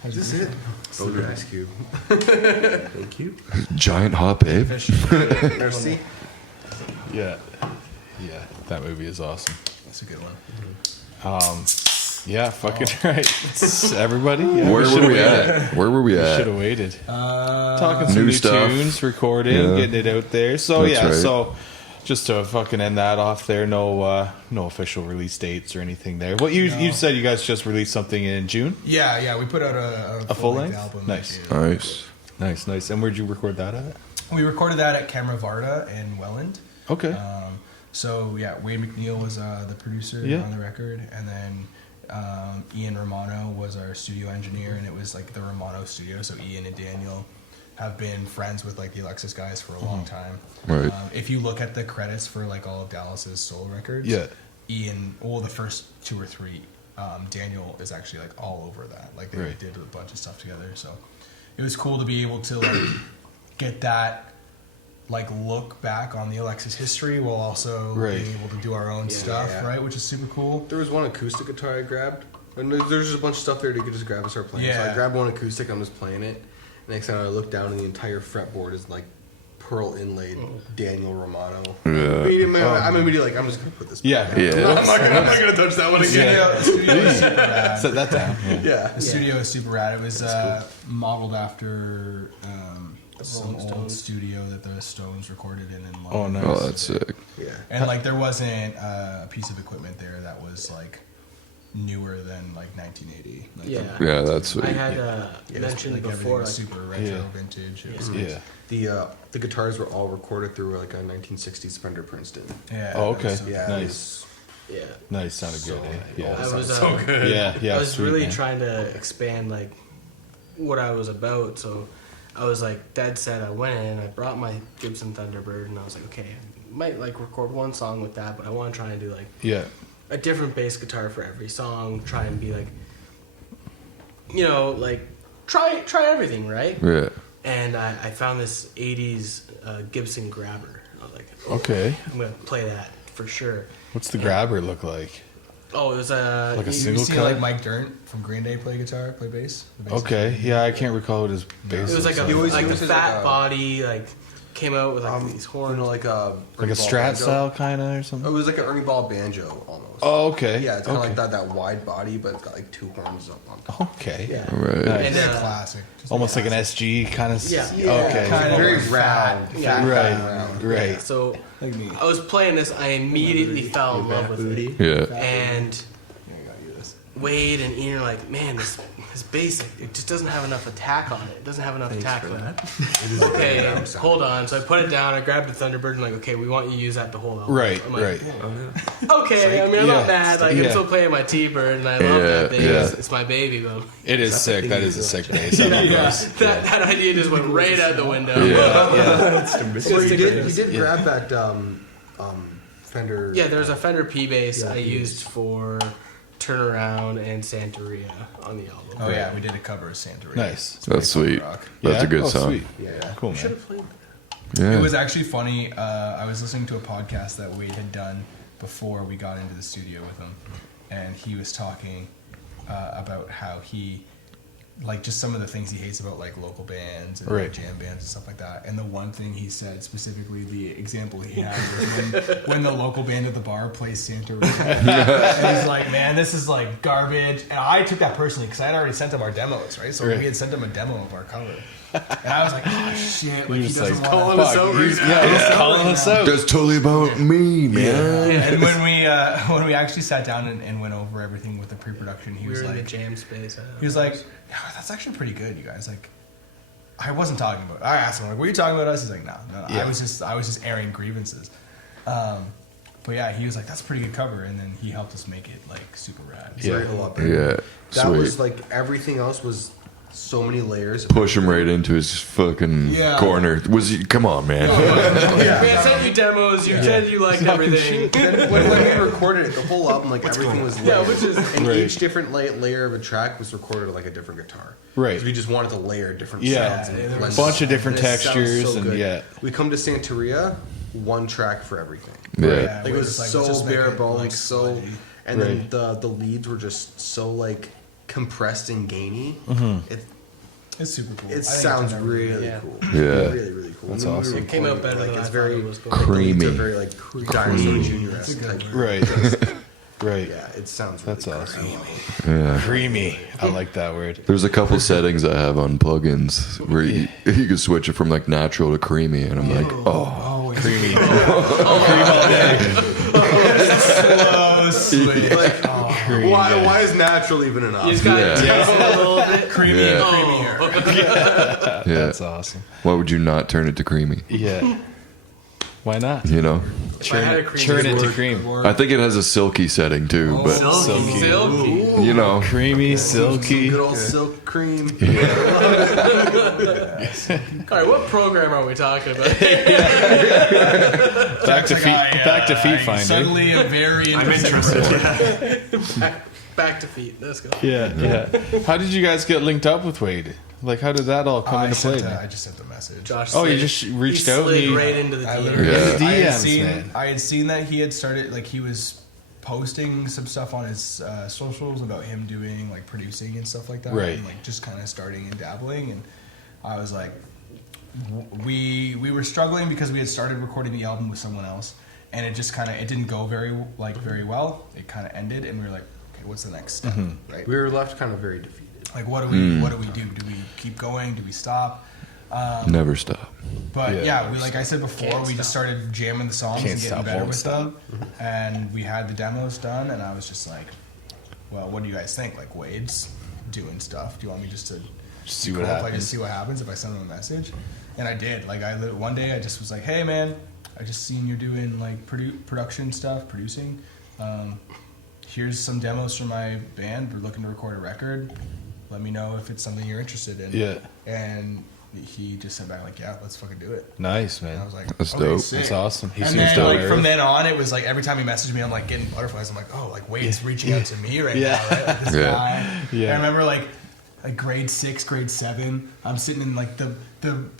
How's Is this it? Those are Ice Cube. Thank you. Giant hot babe. Merci. Yeah, that movie is awesome. That's a good one. Yeah, fucking right. Everybody, yeah, Where were should've we waited. at? Where were we Should at? have waited. Talking some New new stuff. tunes, recording, Yeah. getting it out there. So That's yeah, right. so just to fucking end that off there, no official release dates or anything there. Well, you said you guys just released something in June. Yeah, we put out a full full-length length? album. Nice. Nice. Nice. And where'd you record that at? We recorded that at Camera Varda in Welland. Okay. So yeah, Wade McNeil was the producer Yeah. on the record, and then Ian Romano was our studio engineer, and it was like the Romano studio. So Ian and Daniel have been friends with like the Alexis guys for a long time. Right. If you look at the credits for like all of Dallas's solo records, Yeah. Ian, the first 2 or 3, Daniel is actually like all over that. Like they Right. did a bunch of stuff together. So it was cool to be able to like get that like look back on the Alexis history while also Right. being able to do our own stuff, Yeah. right? Which is super cool. There was one acoustic guitar I grabbed, and there's just a bunch of stuff there that you could just grab and start playing. So Yeah. I grabbed one acoustic, I'm just playing it. Next time I look down, and the entire fretboard is like pearl inlaid Daniel Romano. Yeah. I'm immediately like, I'm just gonna put this. Yeah. back. Yeah. I'm not gonna touch that one again. The studio is super rad. Set that down. Yeah. Yeah. The studio is super rad. It was modeled after some Rolling old Stones. studio that the Stones recorded in London. Oh, nice. Oh, that's sick. Yeah. And like there wasn't a piece of equipment there that was like newer than like 1980. Like, Yeah. Yeah, that's sweet. I had Like mentioned everything before. was Like, super retro, Yeah. vintage. It was, Yeah. The guitars were all recorded through like a 1960s Fender Princeton. yeah. Oh, it was okay. so- Yeah. Nice. yeah. Nice. Sounded good. Eh? Yeah. I was Yeah. I was sweet, really man. trying to expand like what I was about, so I was like dead set. I went in, I brought my Gibson Thunderbird, and I was like, okay, I might like record one song with that, but I want to try and do like Yeah. a different bass guitar for every song. Try and be like, you know, like try everything, right? Yeah. And I found this '80s Gibson Grabber. I was like, Okay. I'm gonna play that for sure. What's the grabber look like? Oh, it was Like a You single see cut? like Mike Dirnt from Green Day play guitar, play bass? The bass Okay. Yeah, I can't recall what his bass It was like looks a always like a uses fat like a- body, like came out with like these You horns. know, like a like a Ernie Ball Strat banjo. style kind of or It something. was like an Ernie Ball banjo almost. Oh, okay. Yeah, it's kind of okay. like that wide body, but it's got like 2 horns up on top. Okay. Yeah. Right. Nice. And, They're classic. Just Almost like an classic. SG kind of. Yeah. Okay. Kind of Very like round. fat, Yeah. fat, Right. round. Right. So Like me. I was playing this. I immediately fell in love with it. Yeah. And Yeah, I gotta do this. Wade and Ian are like, man, this bass, it just doesn't have enough attack on it. It doesn't have enough attack on it. Okay, hold on. So I put it down. I grabbed the Thunderbird and like, okay, we want you to use that the whole album. Right. I'm like, Right. Okay, I mean, I'm Yeah. not mad. Like, Yeah. I'm still playing my T-Bird, and I love Yeah, that bass. yeah. It's my baby, but It is sick. That is a sick bass. I love those. that idea just went right out the window. Yeah. Well, you did grab that Fender. Yeah, there's a Fender P bass I used for Turnaround and Santeria on the album. Oh yeah, we did a cover of Santa. Nice. That's sweet. Rock. That's Yeah? a good Oh, song. Sweet. Yeah. Cool, Should man. have played. Yeah. It was actually funny. I was listening to a podcast that Wade had done before we got into the studio with him, and he was talking about how he, like, just some of the things he hates about like local bands and Right. like, jam bands and stuff like that. And the one thing he said specifically, the example he had was when the local band at the bar plays Santa Rita. And he's like, man, this is like garbage. And I took that personally because I had already sent him our demos, right? So Right. we had sent him a demo of our cover. And I was like, oh shit, like he just doesn't like, want calling us out right now. Yeah, he's calling us out. That's totally about me, man. And when we actually sat down and went over everything with the pre-production, he We was were in the like, jam space. yeah, that's actually pretty good, you guys. Like, I wasn't talking about. I asked him like, were you talking about us? He's like, no. Yeah. I was just airing grievances. But yeah, he was like, that's a pretty good cover, and then he helped us make it like super rad. It's very a lot better. Yeah. That Sweet. was like everything else was so many layers. Push him right into his fucking Yeah. corner. Was he? Come on, man. We had sent you demos. You said you liked everything. when we recorded it, the whole album, like everything was Yeah, layered. which is and Right. each different layer of a track was recorded like a different guitar. Right. 'Cause we just wanted to layer different Yeah. sounds. Yeah, And there blend A bunch of them. different And it sounds textures so and good. yeah. We come to Santeria, one track for everything. Yeah. Like it was let's so just make bare it, bones, like, so, sludgy. and then Right. the leads were just so like compressed and gainy. It's super cool. I It think sounds it's really Yeah. cool. Yeah. Really, really cool. That's When we awesome. were It came out recording, better like, than I it's thought very it was going. Creamy. It's a very like Dinosaur Junior-esque type. Right. Right. Yeah, it sounds really That's awesome. creamy. Yeah. Creamy. I like that word. There's a couple settings I have on plugins where you can switch it from like natural to creamy, and I'm like, oh, Creamy. Why is natural even an You option? just gotta Yeah. taste it a little bit. Creamy Yeah. and creamier. yeah. That's awesome. Why would you not turn it to creamy? Yeah. Why not? You know, If I had a creamy Churn it to word- cream. I think it has a silky setting too, but Silky. Silky. you know, Creamy, silky. Good old silk cream. All right, what program are we talking about? Back to feet. Back to feet finder. Suddenly a very I'm interested. Back to feet. Let's go. Yeah, yeah. How did you guys get linked up with Wade? Like, how did that all come into play? I just sent the message. Josh. Oh, you slid- just reached he out and slid he- right into the I DM. literally, Yeah. The I had DMs, seen, man. I had seen that he had started, like he was posting some stuff on his socials about him doing like producing and stuff like that, Right. And like just kind of starting and dabbling, and I was like, we were struggling because we had started recording the album with someone else, and it just kind of it didn't go very well. It kind of ended, and we were like, okay, what's the next step, right? We were left kind of very defeated. Like, what do we do? Do we keep going? Do we stop? never stop. But Yeah. yeah, we like I said before, Can't we just stop. started jamming the songs Can't and getting stop, better won't with stop. them, and we had the demos done, and I was just like, "Well, what do you guys think? Like, Wade's doing stuff. Do you want me just to See cool what if I happens. just see what happens if I send him a message?" And I did. Like, one day I just was like, "Hey, man, I just seen you're doing like production stuff, producing. Here's some demos from my band. We're looking to record a record. Let me know if it's something you're interested in." Yeah. And he just sent back like, "Yeah, let's fucking do it." Nice, And I man. was like, That's okay, dope. sick. That's awesome. He And seems then, to like, from then on, it was like every time he messaged me, I'm like getting butterflies. I'm like, oh, like Wade's reaching out to me right Yeah. now, right? Like, this Yeah. guy. Yeah. I remember like grade 6, grade 7. I'm sitting in like the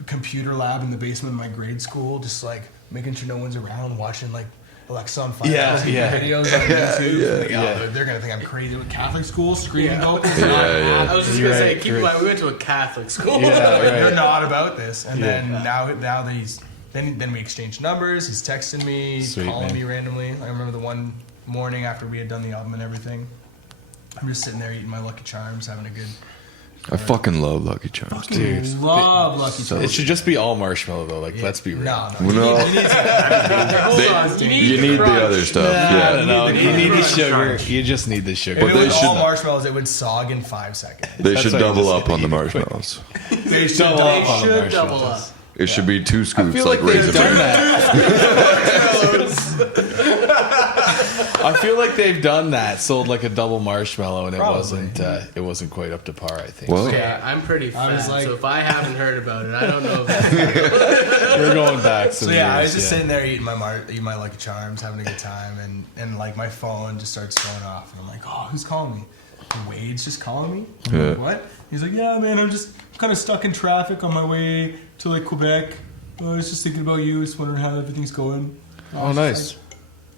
computer lab in the basement of my grade school, just like making sure no one's around, watching like Alexa on Fire Yeah, TV yeah. videos on YouTube. Like, yeah. they're gonna think I'm crazy. With Catholic school, screaming Yeah. vocals. Yeah, I was just You're gonna say, right, keep in right. mind, we went to a Catholic school. Yeah, They're right. not about this. And Yeah. then now that he's then we exchanged numbers. He's texting me, he's Sweet, calling man. me randomly. I remember the one morning after we had done the album and everything. I'm just sitting there eating my Lucky Charms, having a good. I fucking love Lucky Charms, dude. Dude. Love Lucky Charms. It should just be all marshmallow though. Like, let's be real. No. No. You need some- Hold on, You need the other stuff. I don't Yeah, know. You need the crunch sugar. charge. You just need the sugar. If But it they was should- all marshmallows, it would sog in 5 seconds. they That's should why you double just up need on to the eat it quick. marshmallows. They should Double double up on the should double marshmallows. up. It should be 2 I scoops, feel like like they've raisin done bran. that. I feel like they've done that. Sold like a double marshmallow, and Probably. it wasn't quite up to par. I think. Well, Okay, I'm pretty I was fat, like- so if I haven't heard about it, I don't know. If We're going back. So Some yeah, I years, was just yeah. sitting there eating my Lucky Charms, having a good time, and like my phone just starts going off, and I'm like, oh, who's calling me? And Wade's just calling me. I'm Yeah. like, what? He's like, yeah, man, I'm just kind of stuck in traffic on my way to like Quebec. I was just thinking about you, just wondering how everything's going. Oh, nice.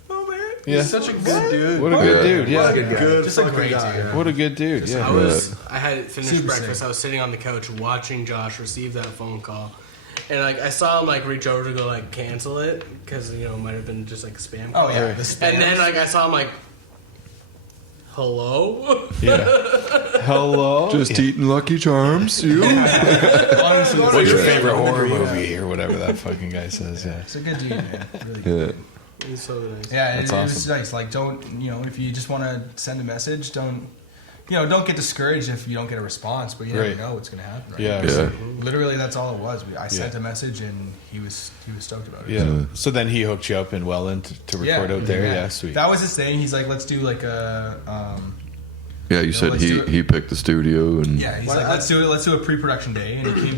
Oh man, Yeah. He's such a good dude. What a good Yeah. dude. Yeah. Good just a fucking great guy. dude. What a good dude. I Yeah. was, I had finished Super breakfast. sick. I was sitting on the couch watching Josh receive that phone call, and like I saw him like reach over to go like cancel it because it might have been just like a spam call. Oh yeah, Right. the spam. And then like I saw him like, hello. Yeah. Hello. just eating Lucky Charms, you? honestly, What's your Yeah. favorite horror movie or whatever that fucking guy says? Yeah. it's a good dude, man. Really good. Yeah. He's so nice. Yeah, That's it was awesome. nice. Like, don't if you just want to send a message, don't get discouraged if you don't get a response. But you never Right. know what's gonna happen. Right? Yeah. Yeah. Literally, that's all it was. I sent Yeah. a message, and he was stoked about it. Yeah. So then he hooked you up in Welland to record out there. Yeah. Sweet. That was his thing. He's like, let's do like a Yeah, you said let's do it. he picked the studio and yeah. He's like, let's do it. Let's do a pre-production day, and he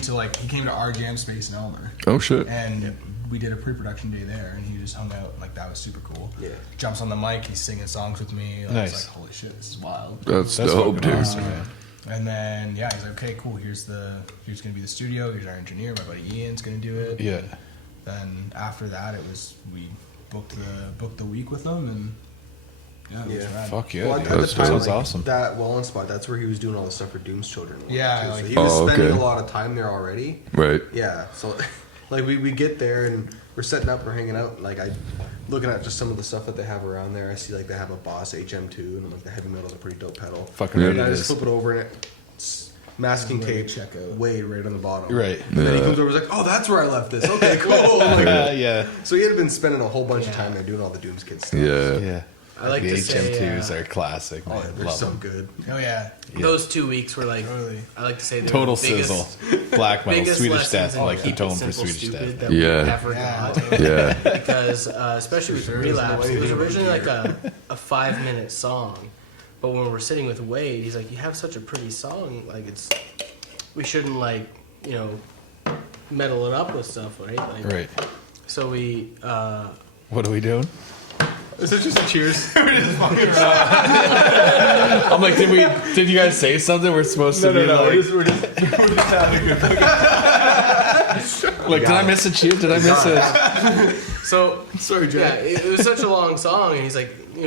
came to our jam space in Elmer, oh shit. and we did a pre-production day there, and he just hung out. Like, that was super cool. Yeah. Jumps on the mic, he's singing songs with me. Like, Nice. It's like, holy shit, this is wild. That's That's dope, fucking dude. awesome, man. And then he's like, okay, cool. Here's gonna be the studio. Here's our engineer. My buddy Ian's gonna do it. Yeah. Then after that, we booked the week with them, and Yeah, it was rad. Fuck yeah, Well, dude. at the That's time, sounds like, awesome. that Welland spot, that's where he was doing all the stuff for Doom's Children. and Yeah, whatnot, too. like- so he was Oh, spending okay. a lot of time there already. Right. Yeah, so like we get there and we're setting up, we're hanging out, and like I looking at just some of the stuff that they have around there. I see like they have a Boss HM2, and I'm like, the heavy metal's a pretty dope pedal. Fucking Yeah. right And I it just is. flip it over and it's masking Ready to tape, check out. Wade right on the bottom. Right. And then he Yeah. comes over, he's like, "Oh, that's where I left this. Okay, cool." I'm like, Yeah. so he had been spending a whole bunch of time there doing all the Dooms Kids stuff. Yeah. Yeah. I like the to say, HM2s are classic. Oh, Man. yeah, they're Love so them. good. Oh yeah. Those 2 weeks were like, Totally. I like to say they Total were the biggest, sizzle. Black metal, biggest Swedish lessons death, in like keeping Ketone for simple Swedish stupid death. that Yeah. we ever Yeah. got. Yeah. Because especially with Relapse, it was originally like a 5-minute song, but when we're sitting with Wade, he's like, "You have such a pretty song. Like we shouldn't like meddle it up with stuff, right?" Like, Right. So we. What are we doing? Is it just a cheers? I'm like, did you guys say something? We're supposed to be like, We're just like, did I miss a cheer? Did I miss it? So Sorry, Jack. yeah, it was such a long song, and he's like, we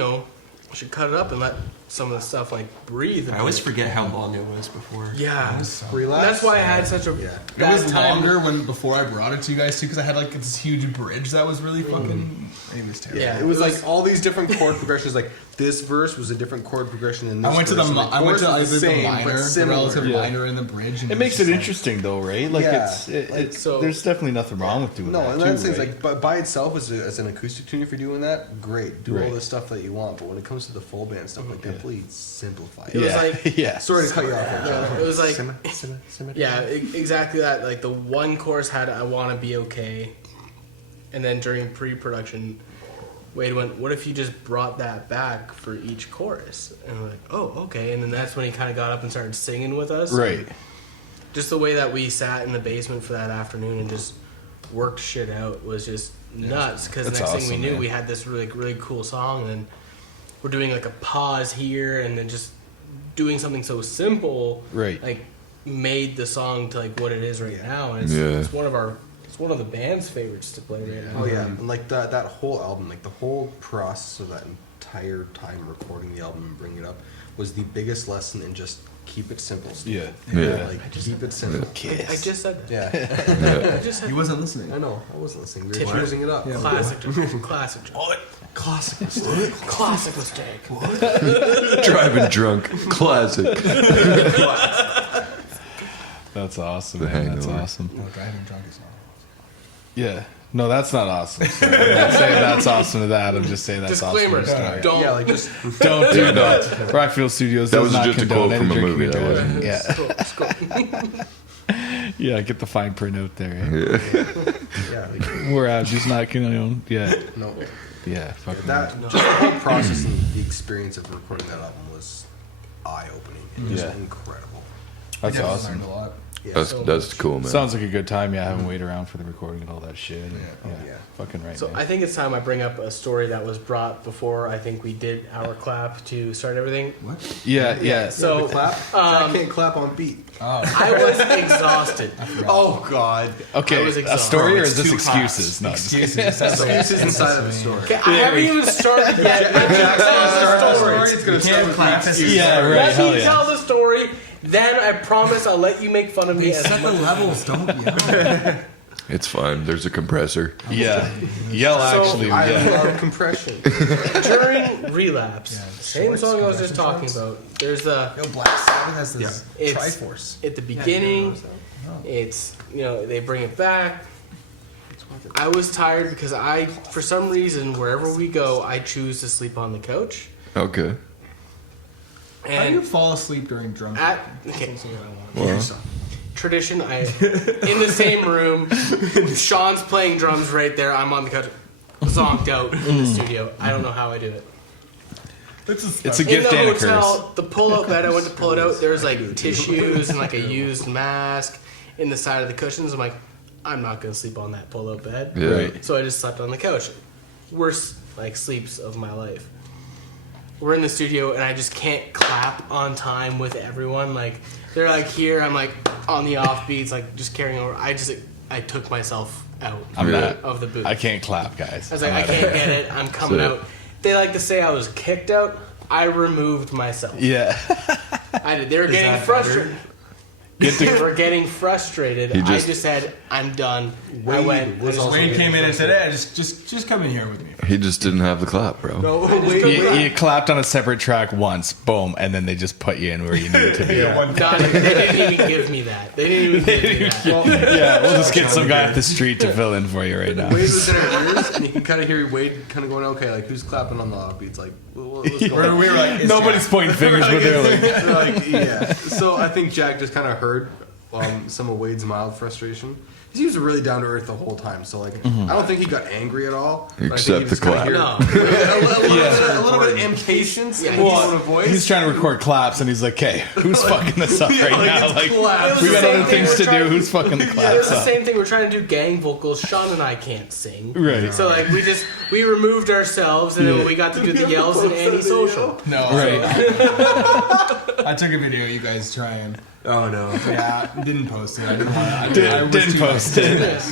should cut it up and let some of the stuff like breathe. I always forget how long it was before. Yeah, Relapse. that's why I had such a Yeah. It bad was time. longer before I brought it to you guys too, because I had like this huge bridge that was really fucking. It was terrible. Yeah, It was like all these different chord progressions. Like this verse was a different chord progression than this. I went to the verse, and I went to chords either were the but minor, the similar. relative Yeah. minor, and the bridge. And It makes was it just, interesting though, right? Like Yeah. it's So- there's definitely nothing wrong with doing No, that. and too, that's things right? like, but by itself as an acoustic tune, if you're doing that, great. Do all Right. the stuff that you want. But when it comes to the full band stuff like that, please simplify It it. was yeah, like- yeah. Sorry to cut you off. there, John. It was like, Simmer. yeah, exactly that. Like the one chorus had "I Want to Be Okay," and then during pre-production, Wade went, "What if you just brought that back for each chorus?" And we're like, "Oh, okay." And then that's when he kind of got up and started singing with us. Right. Just the way that we sat in the basement for that afternoon and just worked shit out was just nuts. Because the That's next thing awesome, we knew, man. we had this really cool song, and then we're doing like a pause here, and then just doing something so simple, Right. Like made the song to like what it is right now, and it's, Yeah. it's one of the band's favorites to play right now. Oh yeah, and like that whole album, like the whole process of that entire time recording the album and bringing it up was the biggest lesson in just keep it simple. Steve. Yeah. Yeah. Like keep it simple. Kiss. I just said that. Yeah, I just said He wasn't listening. I know. I wasn't listening. We were Tissue. using it up. classic, classic, Classic mistake. classic mistake. Driving drunk. Classic. That's awesome. The Man. That's Hangover. awesome. No, driving drunk is not. Yeah. No, that's not awesome. So I'm not saying that's awesome to that. I'm just saying that's Disclaimer: awesome. to the story. don't. Yeah, like just Don't do that. Rockfield Studios That does was not just a condone quote any from a drinking movie, that and wasn't- driving. Yeah. Yeah, get the fine print out there. yeah, like, We're just not condone. Yeah. no. Yeah. Fucking That just the whole process and the experience of recording that album was eye opening. It was Yeah. incredible. That's Yeah, I awesome. learned a lot. Yeah. That's cool, man. Sounds like a good time. Yeah, having wait around for the recording and all that shit. Yeah. yeah. Fucking right. So man. I think it's time I bring up a story that was brought before I think we did our clap to start everything. What? yeah. So the clap. Jack can't clap on beat. Oh, I was exhausted. Oh God. Okay, I was a exhausted. story or It's is this too excuses? class. No, just Excuses. Excuses inside of the story. Okay, I haven't even started yet. Let me tell the story. It's gonna start with clap. excuses. Yeah, right. Let Hell me yeah. tell the story. Then I promise I'll let you make fun of me as Set the much. levels, don't yell. It's fine. There's a compressor. Yeah. Yell So, actually. I Yeah. love compression. During Relapse, same shorts, song I was just compression talking shorts. about. There's the Yo, Black Sabbath has this It's- Triforce. at the beginning. It's they bring it back. I was tired because for some reason, wherever we go, I choose to sleep on the couch. Okay. How do you And fall asleep during drum? okay, Well, tradition, in the same room. Sean's playing drums right there. I'm on the couch, zonked out in the studio. I don't know how I do it. It's a In gift the and a curse. hotel, the pull-out bed, I went to pull it out. There's like tissues and like a used mask in the side of the cushions. I'm like, I'm not gonna sleep on that pull-out bed. yeah. Right. So I just slept on the couch. Worst like sleeps of my life. We're in the studio and I just can't clap on time with everyone. Like they're like here, I'm like on the off beats, like just carrying over. I took myself out I'm Yeah. not. of the booth. I can't clap, guys. I was like, I'm I not- can't get it. I'm coming So- out. they like to say I was kicked out. I removed myself. Yeah. I did. They were getting that frustrated. They were getting frustrated. He I just- just said, "I'm done." I Wade went. was also Wade getting came in and said, frustrated. "Hey, just come in here with me." He just didn't have the clap, bro. No, You clapped on a separate track once, boom, and then they just put you in where you needed to be. Not, they didn't even give me that. They didn't even give me that. Yeah, we'll just get some guy off the street to fill in for you right now. Wade was in our ears, and you can kind of hear Wade kind of going, "Okay, like who's clapping on the offbeats? Like, what's going on?" We were like, it's Nobody's Jack. pointing fingers, but they're like, Like, yeah. So I think Jack just kind of heard some of Wade's mild frustration. He was really down to earth the whole time. So like, I don't think he got angry at all. but I think Except he just the kinda clap. hear- No. a little bit of impatience in his well, tone of voice. he's trying to record claps, and he's like, "Okay, who's fucking this up right like, now? it's Like, claps. we It was got the other same things thing to we're do. trying- Who's fucking the It was claps the up?" same thing. We're trying to do gang vocals. Sean and I can't sing. Right. So like we removed ourselves and then we got to do the yells and antisocial. No, Right. I took a video of you guys trying. Oh no. Yeah, didn't post it. I didn't want to. Didn't post it.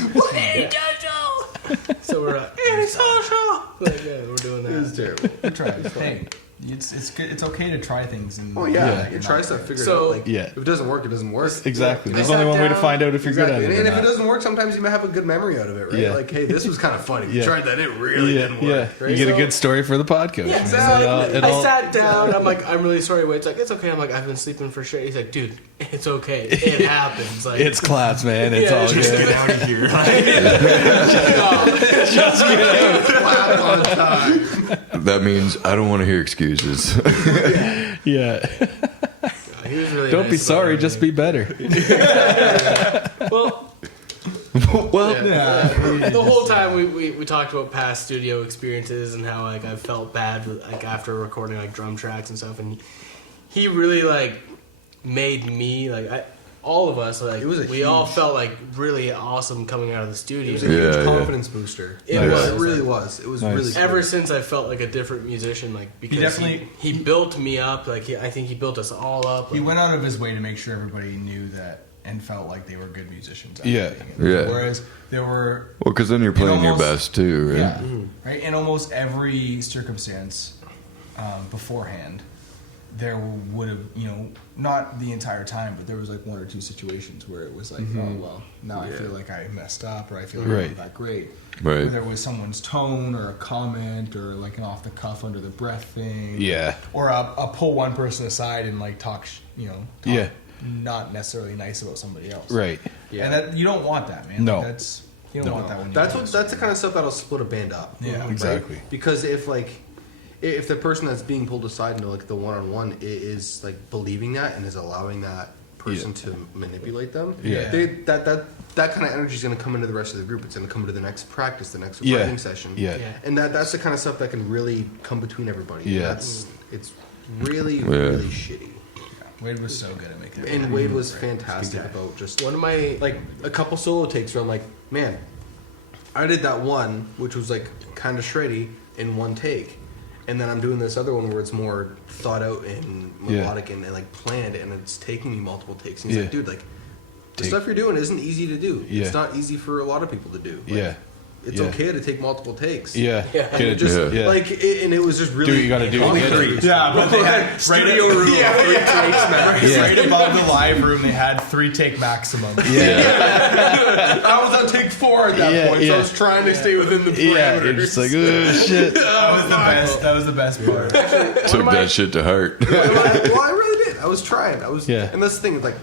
So we're like, antisocial. Like, yeah, we're doing It was that. terrible. Try. Hey, it's good. It's okay to try things. And Oh yeah, Yeah. you try stuff, figure it So- out. Like, Yeah. if it doesn't work, it doesn't work. Exactly. There's I only sat one way to down- find out if you're Exactly. good at it. And or if it not. doesn't work, sometimes you might have a good memory out of it, right? Yeah. Like, hey, this was kind of funny. We Yeah. tried that, it really Yeah, didn't yeah. work. You get a good story for the podcast. Yeah, man. exactly. It I all- sat down. I'm like, I'm really sorry. Wade's like, it's okay. I'm like, I've been sleeping for sure. He's like, dude, it's okay. It happens. Like, It's claps, man. It's Yeah, all just good. Out of here. Clap on time. That means I don't want to hear excuses. Yeah. he was really Don't nice be about sorry. everything. Just be better. Well, Well, yeah. The whole time we talked about past studio experiences and how like I felt bad like after recording like drum tracks and stuff, and he really like made me like all of us like It was a we all huge- felt like really awesome coming out of the It studio. was a Yeah, huge yeah. confidence booster. It was. It really was. It was Nice. really Ever cool. since I felt like a different musician, like because definitely- he built me up. Like I think he built us all up. He like- went out of his way to make sure everybody knew that and felt like they were good musicians. after Yeah. doing it. Yeah. Whereas there were, Well, because then you're playing your almost- best too, right? yeah, right, in almost every circumstance beforehand, there would have, not the entire time, but there was like one or two situations where it was like, oh well, now I feel like I messed up, or I feel like I'm Right. not that great. Right. Whether it was someone's tone or a comment or like an off the cuff under the breath thing. Yeah. Or a pull one person aside and like talk Yeah. not necessarily nice about somebody else. Right. And that you don't want that, man. No. Like, you don't want that when That's the kind of stuff that'll split a band up. Yeah. right? Exactly. Because if the person that's being pulled aside into like the one-on-one is like believing that and is allowing that person to manipulate them, Yeah. that kind of energy is going to come into the rest of the group. It's going to come to the next practice, the next Yeah. recording session. Yeah. Yeah. And that's the kind of stuff that can really come between everybody. Yeah. It's really really shitty. Wade was so good at making it. And Wade was fantastic about just one of my like a couple solo takes where I'm like, man, I did that one, which was like kind of shreddy in one take, and then I'm doing this other one where it's more thought out and melodic and like planned, and it's taking me multiple takes. And he's like, Yeah. dude, like the Take- stuff you're doing isn't easy to do. Yeah. It's not easy for a lot of people to do. Like, Yeah. It's Yeah. okay to take multiple takes. Yeah. Yeah. Get And it it just yeah. like and it was just really Do what you gotta do to get it. Yeah, but they had studio room. Right above the live room, they had 3-take maximum. I was on take 4 at that Yeah, point, so yeah. I was trying to stay within the parameters. Yeah. You're just like, oh shit. That was the best. That was the best part. Took that shit to heart. Well, I really did. I was trying. Yeah. And that's the thing. Like,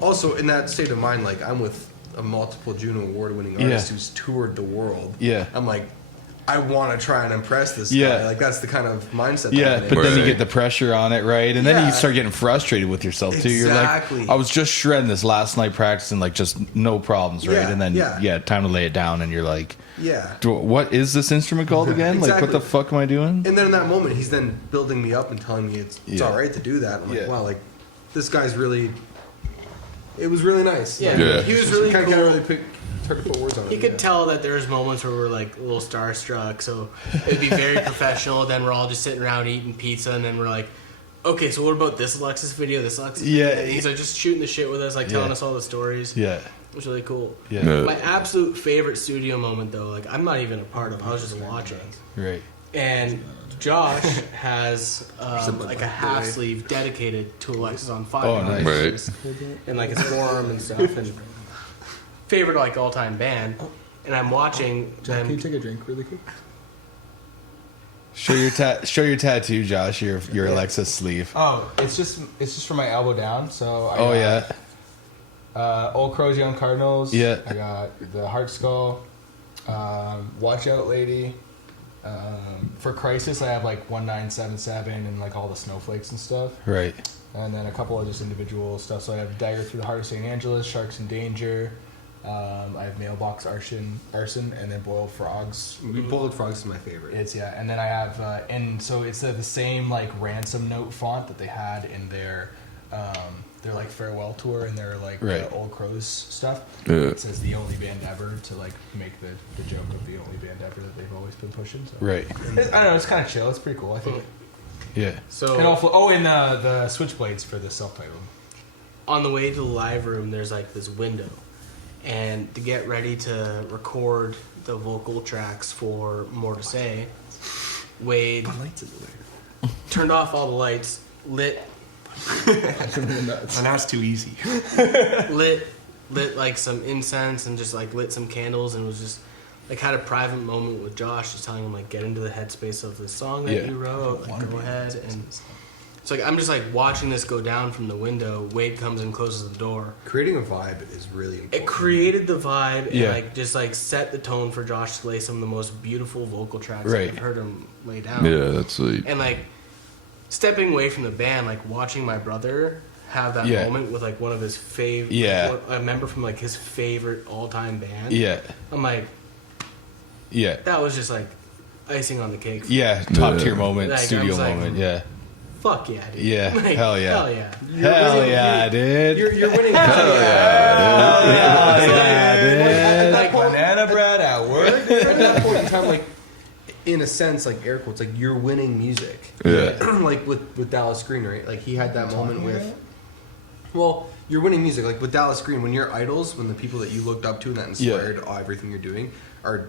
also in that state of mind, like I'm with a multiple Juno award-winning artist Yeah. who's toured the world. Yeah. I'm like, I want to try and impress this Yeah. guy. Like that's the kind of mindset. Yeah, that I'm but in. then you Right. get the pressure on it, right? And then Yeah. you start getting frustrated with yourself too. You're Exactly. like, I was just shredding this last night practicing, like just no problems, right? Yeah, And then yeah. time to lay it down, and you're like, yeah. what is this instrument called again? Like, what Exactly. the fuck am I doing? And then in that moment, he's then building me up and telling me it's Yeah. all right to do that. I'm like, Yeah. wow, like this guy's really. It was really nice. Yeah. Like, Yeah. He was really kind cool. of really hard to put words on it. You could yeah. tell that there was moments where we're like a little starstruck, so it'd be very professional. Then we're all just sitting around eating pizza, and then we're like, "Okay, so what about this Alexis video? This Alexis video?" Yeah. And he's like just shooting the shit with us, like telling Yeah. us all the stories. Yeah, It was really cool. yeah, Yeah. My absolute favorite studio moment, though, like I'm not even a part of. I was just watching. right. And Josh has like a half sleeve dedicated to Alexis on Fire. Oh, nice. Right. And like his forum and stuff. And favorite like all time band. And I'm watching Jack, can you them. take a drink really quick? Show your tattoo, Josh. Your Alexis sleeve. Oh, it's just from my elbow down. So I Oh got, yeah. Old Crows, Young Cardinals. Yeah. I got the Heart Skull. Watch Out Lady. For Crisis, I have like 1977 and like all the snowflakes and stuff. Right. And then a couple of just individual stuff. So I have Dagger Through the Heart of St. Angeles, Sharks in Danger. I have Mailbox Arson, and then Boiled Frogs. Boiled Frogs is my favorite. And then I have, and so it's the same like ransom note font that they had in their like farewell tour and their like Right. Old Crows stuff. Yeah. It says the only band ever to like make the joke of the only band ever that they've always been pushing. So. Right. I don't know. It's kind of chill. It's pretty cool. I think. Yeah. So And also, and the switchblades for the self-titled. on the way to the live room, there's like this window. And to get ready to record the vocal tracks for More to Say, Wade turned off all the lights, lit And that's too easy. lit like some incense and just like lit some candles and was just like had a private moment with Josh, just telling him like get into the headspace of the song that Yeah. you wrote, like go ahead. And it's like I'm just like watching this go down from the window. Wade comes and closes the door. Creating a vibe is really important. It created the vibe and Yeah. like just like set the tone for Josh to lay some of the most beautiful vocal tracks Right. I've heard him lay down. Yeah, that's sweet. And like stepping away from the band, like watching my brother have that Yeah. moment with like one of his favorite, Yeah. a member from like his favorite all-time band. Yeah. I'm like, Yeah. that was just like icing on the cake. Yeah. Top Yeah. tier moment, Like, I studio was like, moment. Yeah. Fuck yeah, dude. Yeah. Like, Hell yeah. Hell yeah. Hell yeah, dude. You're winning. Hell yeah, dude. Like, Banana bread at work. At that point in time, like in a sense, like air quotes, like you're winning music. Yeah. Like with Dallas Green, right? Like he had that moment with. Well, you're winning music, like with Dallas Green. When your idols, when the people that you looked up to and that inspired everything you're doing, are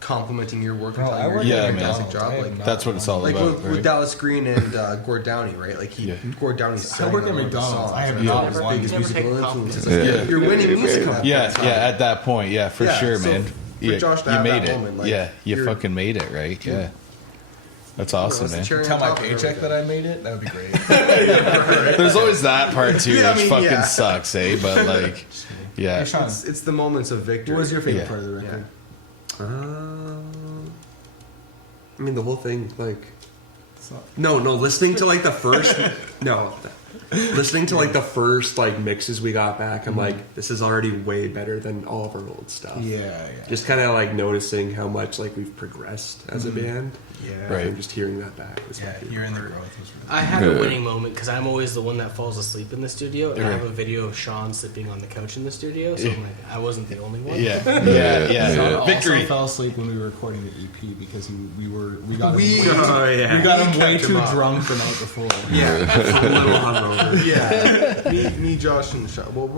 complimenting your work and Bro, telling I you work you're at doing a McDonald's. fantastic job. I am Like not That's what it's all like about. with right? Dallas Green and Gord Downey, right? Like Yeah. Gord Downey's I work at McDonald's. I have not his won. biggest Never musical take influences. compliments. Like, Yeah. You're winning music. at Yeah, that time. yeah, at that point, yeah, for Yeah, sure, so man. for Yeah, Josh to you have made that it. moment, like, yeah, you you're- fucking made it, right? Yeah. That's awesome, What's the man. cherry on Tell my top of paycheck everything? that I made it. That would be great. There's always that part too, Yeah, I which mean, fucking yeah. sucks, eh? But like, yeah, Hey, Sean, It's the moments of victory. what was your favorite Yeah. part of the record? I mean, the whole thing, like, no, listening to like the first, listening to like the first like mixes we got back, I'm like, this is already way better than all of our old stuff. Yeah. Just kind of like noticing how much like we've progressed as a band. Yeah. Right. And just hearing that back was Yeah, my favorite hearing the part. growth was really I had Yeah. a winning moment because I'm always the one that falls asleep in the studio, and I Right. have a video of Sean sleeping on the couch in the studio, so I'm like, I wasn't the only one. yeah, yeah, yeah. Sean Victory. also fell asleep when we were recording the EP because we got him We- way too, Oh, yeah. we got him way kept him too up. drunk the night before. Yeah. A little hungover. Yeah. me, Josh, and Sean. Well, what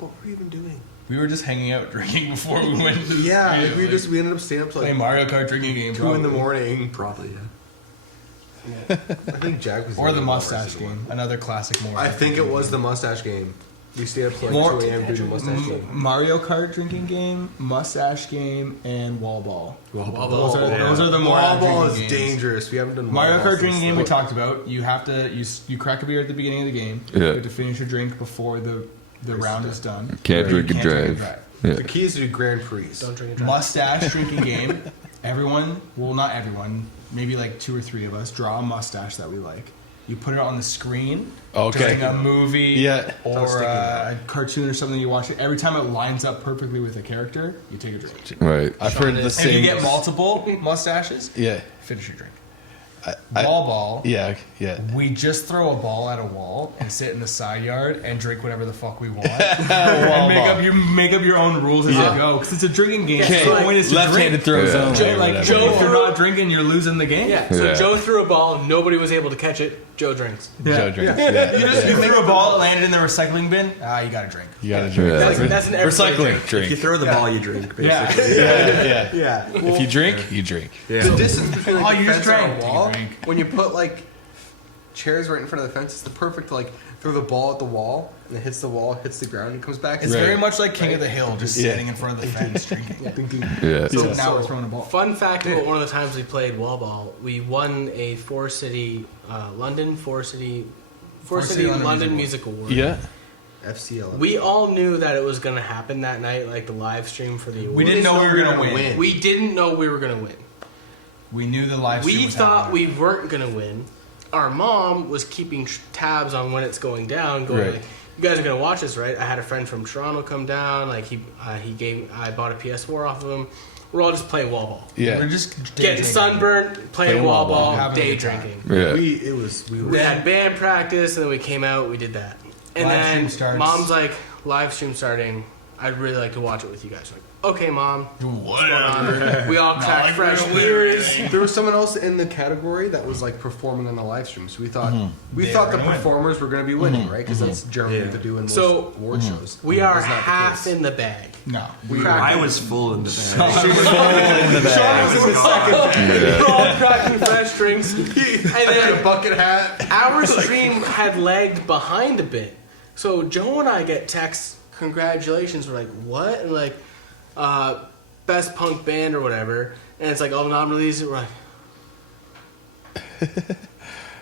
were we even doing? We were just hanging out drinking before we went to the Yeah, studio, like, we ended up staying up till playing like Mario Kart drinking game 2 in the probably. morning. Probably, yeah. I think Jack was Or the only mustache one. game, another classic more. I think it was the mustache game. We stayed up till like More- 2 a.m. doing the mustache game. Mario Kart drinking game, mustache game, and wall ball. Those are the more Wall ball drinking is games. dangerous. We haven't done Mario wall ball Kart drinking since, game we like- talked about. You have to you crack a beer at the beginning of the game. Yeah. You have to finish your drink before the round is done. Can't Or drink you and can't drink drive. Yeah. The key is to do Grand Prix. Don't drink and drive. Mustache drinking game. Everyone, well, not everyone, maybe like 2 or 3 of us draw a mustache that we like. You put it on the screen Okay. during a movie Yeah. or a cartoon or something. You watch it. Every time it lines up perfectly with a character, you take a drink. Right. I've heard the If you same. get multiple mustaches, Yeah, finish your drink. Wall ball. Yeah. We just throw a ball at a wall and sit in the side yard and drink whatever the fuck we want. Wall and make up your own rules as you go because it's a drinking game. Okay, So the point is to left-handed drink. throw zone. Joe- or like whatever. Joe- If you're not drinking, you're losing the game. Yeah. So Yeah. Joe threw a ball. Nobody was able to catch it. Joe drinks. Joe drinks. You Yeah. threw a ball, it landed in the recycling bin. You gotta drink. You gotta drink. Yeah. That's an everyday Recycling. drink. Drink. You throw the ball, you drink. Yeah. Basically. Yeah. Yeah. If you drink, you drink. The distance between Oh, like, you the just fence and drank. a wall, You drank. when you put like chairs right in front of the fence, it's the perfect like throw the ball at the wall and it hits the wall, hits the ground, and comes back. It's Right. very much like King of the Hill, just Yeah. sitting in front of the fence drinking. Yeah. So now we're throwing a ball. Fun fact about one of the times we played wall ball, we won a four city London London Music Award. Yeah. FCL. We all knew that it was going to happen that night, like the live stream for the award. We didn't know we were gonna win. We didn't know we were going to win. We knew the live stream We was thought happening. we weren't going to win. Our mom was keeping tabs on when it's going down, going Right. like, "You guys are going to watch this, right?" I had a friend from Toronto come down. Like I bought a PS4 off of him. We're all just playing wall ball, Yeah. We're just getting sunburned, playing wall ball, having a day good time. drinking. Yeah. We We had band practice, and then we came out. We did that, and Live stream then starts. mom's like, "Live stream starting. I'd really like to watch it with you guys." Like, okay, mom. Whatever. We all cracked fresh beers. There was someone else in the category that was like performing on the live stream, so we thought They the were gonna win. performers were going to be winning, right? Because that's generally what they do in most So, award shows. We are That's not the half case. in the bag. No. I was full in the bag. In the bag. We're all cracking fresh drinks, and then a bucket hat. our stream had lagged behind a bit. So Joe and I get texts, congratulations. We're like, what? And like, best punk band or whatever. And it's like all the non-releases. We're like,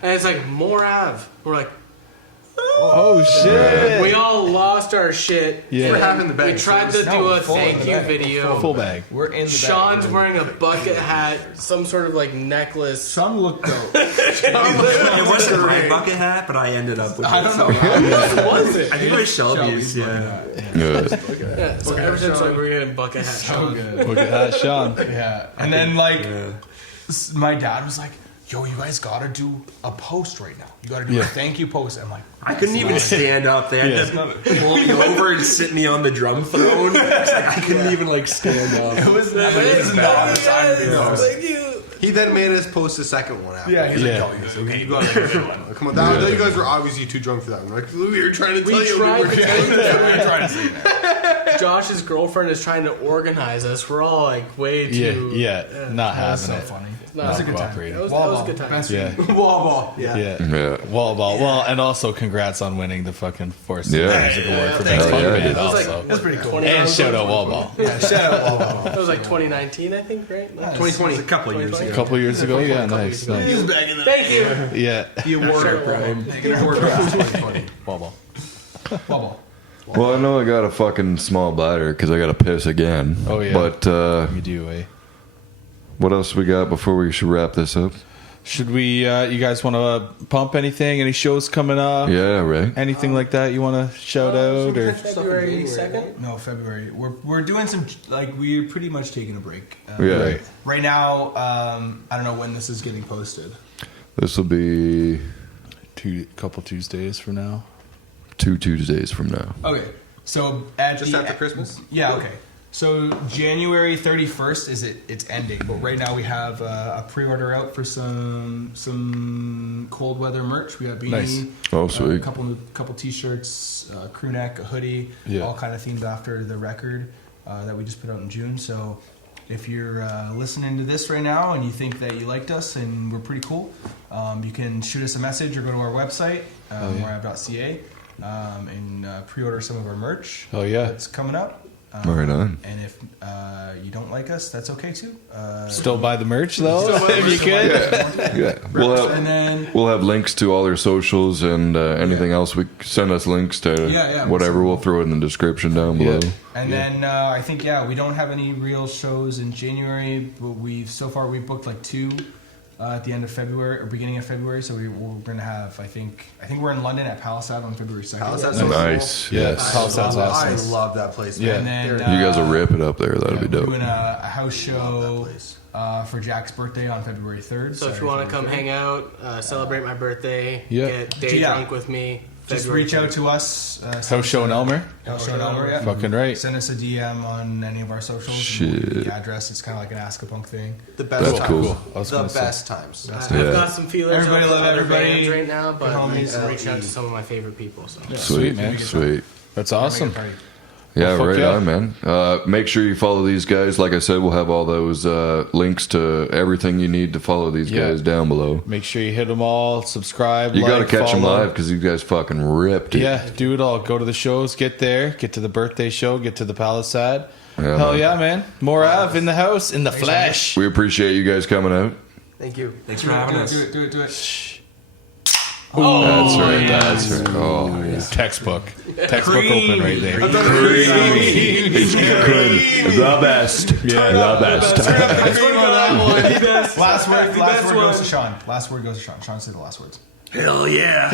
and it's like Morav. We're like, Oh shit. we all lost our shit. Yeah. We're half in the bag. We tried to No, do a full in thank the you bag. video. Full bag. We're in the Sean's bag. wearing a bucket hat, some sort of like necklace. Some look dope. It wasn't my bucket hat, but I ended up with I it. don't know. What was it? I think it was Shelby's. Shelby's Yeah. Yeah. Yeah, so ever since like we're getting bucket hat. So good. Look at that, Sean. Yeah. And then like my dad was like, yo, you guys gotta do a post right now. You gotta do Yeah. a thank you post. I'm like, I couldn't even stand up. They had to pull me over and sit me on the drum throne. It's like I couldn't even like stand up. it was not a time to be honest. Thank you. He then made us post a second one after. Yeah, he's Yeah. like, oh, okay, you gotta do that one. Come on, that, you guys were obviously too drunk for that one. Like, we were trying to tell you. tried we were to trying to That's what we were trying to say there. Josh's girlfriend is trying to organize us. We're all like way too. Yeah. Not That was having so it. funny. No, That was a Not good time. cooperating. That was a good time. Best Yeah. Wall ball. Yeah. Yeah. Yeah. Wall ball. Well, and also congrats on winning the fucking Force Yeah. Music Award for Thanks, Best Punk man. Band It was like- also. That's pretty cool. 20 And hours shout ago. out Wall Ball. Yeah, shout out Wall Ball. That was like 2019, I think, right? No, 2020. A couple years 2020. A ago. couple years ago, yeah, nice. Thank you. Yeah. The award. The award was 2020. Wall ball. Wall Ball. Well, I know I got a fucking small bladder because I got to piss again. Oh, yeah. But You do, eh? what else we got before we should wrap this up? Should we, you guys want to pump anything? Any shows coming up? Yeah, right. Anything like that you want to shout out? Or February 2nd. No, February. We're doing some like we're pretty much taking a break. Yeah. Right. Right now, I don't know when this is getting posted. This will be couple Tuesdays from now. 2 Tuesdays from now. Okay, so at Just the, after Christmas? Yeah. Okay. So January 31st is it's ending, but right now we have a pre-order out for some cold weather merch. We got beanie, Nice. Oh, a sweet. couple t-shirts, crew neck, a hoodie, Yeah. all kind of themed after the record that we just put out in June. So if you're listening to this right now and you think that you liked us and we're pretty cool, you can shoot us a message or go to our website, morab.ca, and pre-order some of our merch. Oh, yeah. That's coming up. Right on. And if you don't like us, that's okay too. Still buy the merch, though, if you could. Yeah. We'll And have, then we'll have links to all their socials and anything else. Send us links to Yeah, whatever. We'll throw it in the description down below. Yeah. And then I think we don't have any real shows in January, but we've booked like 2 at the end of February or beginning of February. So we're going to have, I think we're in London at Palisade on February 2nd. Palisade's so Nice. Yeah, Yes. Palisade's I awesome. love that place. Yeah. Man. And then They're- You guys will rip it up there. That'll be we're dope. doing a house Love that show place. for Jack's birthday on February 3rd. So if you want to come hang out, celebrate my birthday, Yeah. get day Yeah. drunk with me, just February reach out 3rd. to us. House show in Elmer. House show in Elmer, yeah. Fucking right. Send us a DM on any of our socials. Shit. We'll give you the address. It's kind of like an Ask a Punk thing. The best That's times. cool. I was The gonna say. best times. I've Yeah. got some feelers Everybody out to love other everybody. bands right now, but Homies. I'm reaching out to some of my favorite people. So. Sweet, man. sweet. That's awesome. Yeah, Well, fuck right yeah. on, man. Make sure you follow these guys. Like I said, we'll have all those links to everything you need to follow these Yeah. guys down below. Make sure you hit them all. Subscribe. You got to like, catch them follow. live because you guys fucking ripped it. Yeah, do it all. Go to the shows, get there, get to the birthday show, get to the Palisade. Yeah, Hell man. yeah, man. More Av in the house, in the flesh. We appreciate you guys coming out. Thank you. Thanks for having us. Do it. That's right. That's right. Oh, yeah. Textbook open right there. The best. Yeah, the best. Last word goes to Sean. Last word goes to Sean. Sean, say the last words. Hell yeah.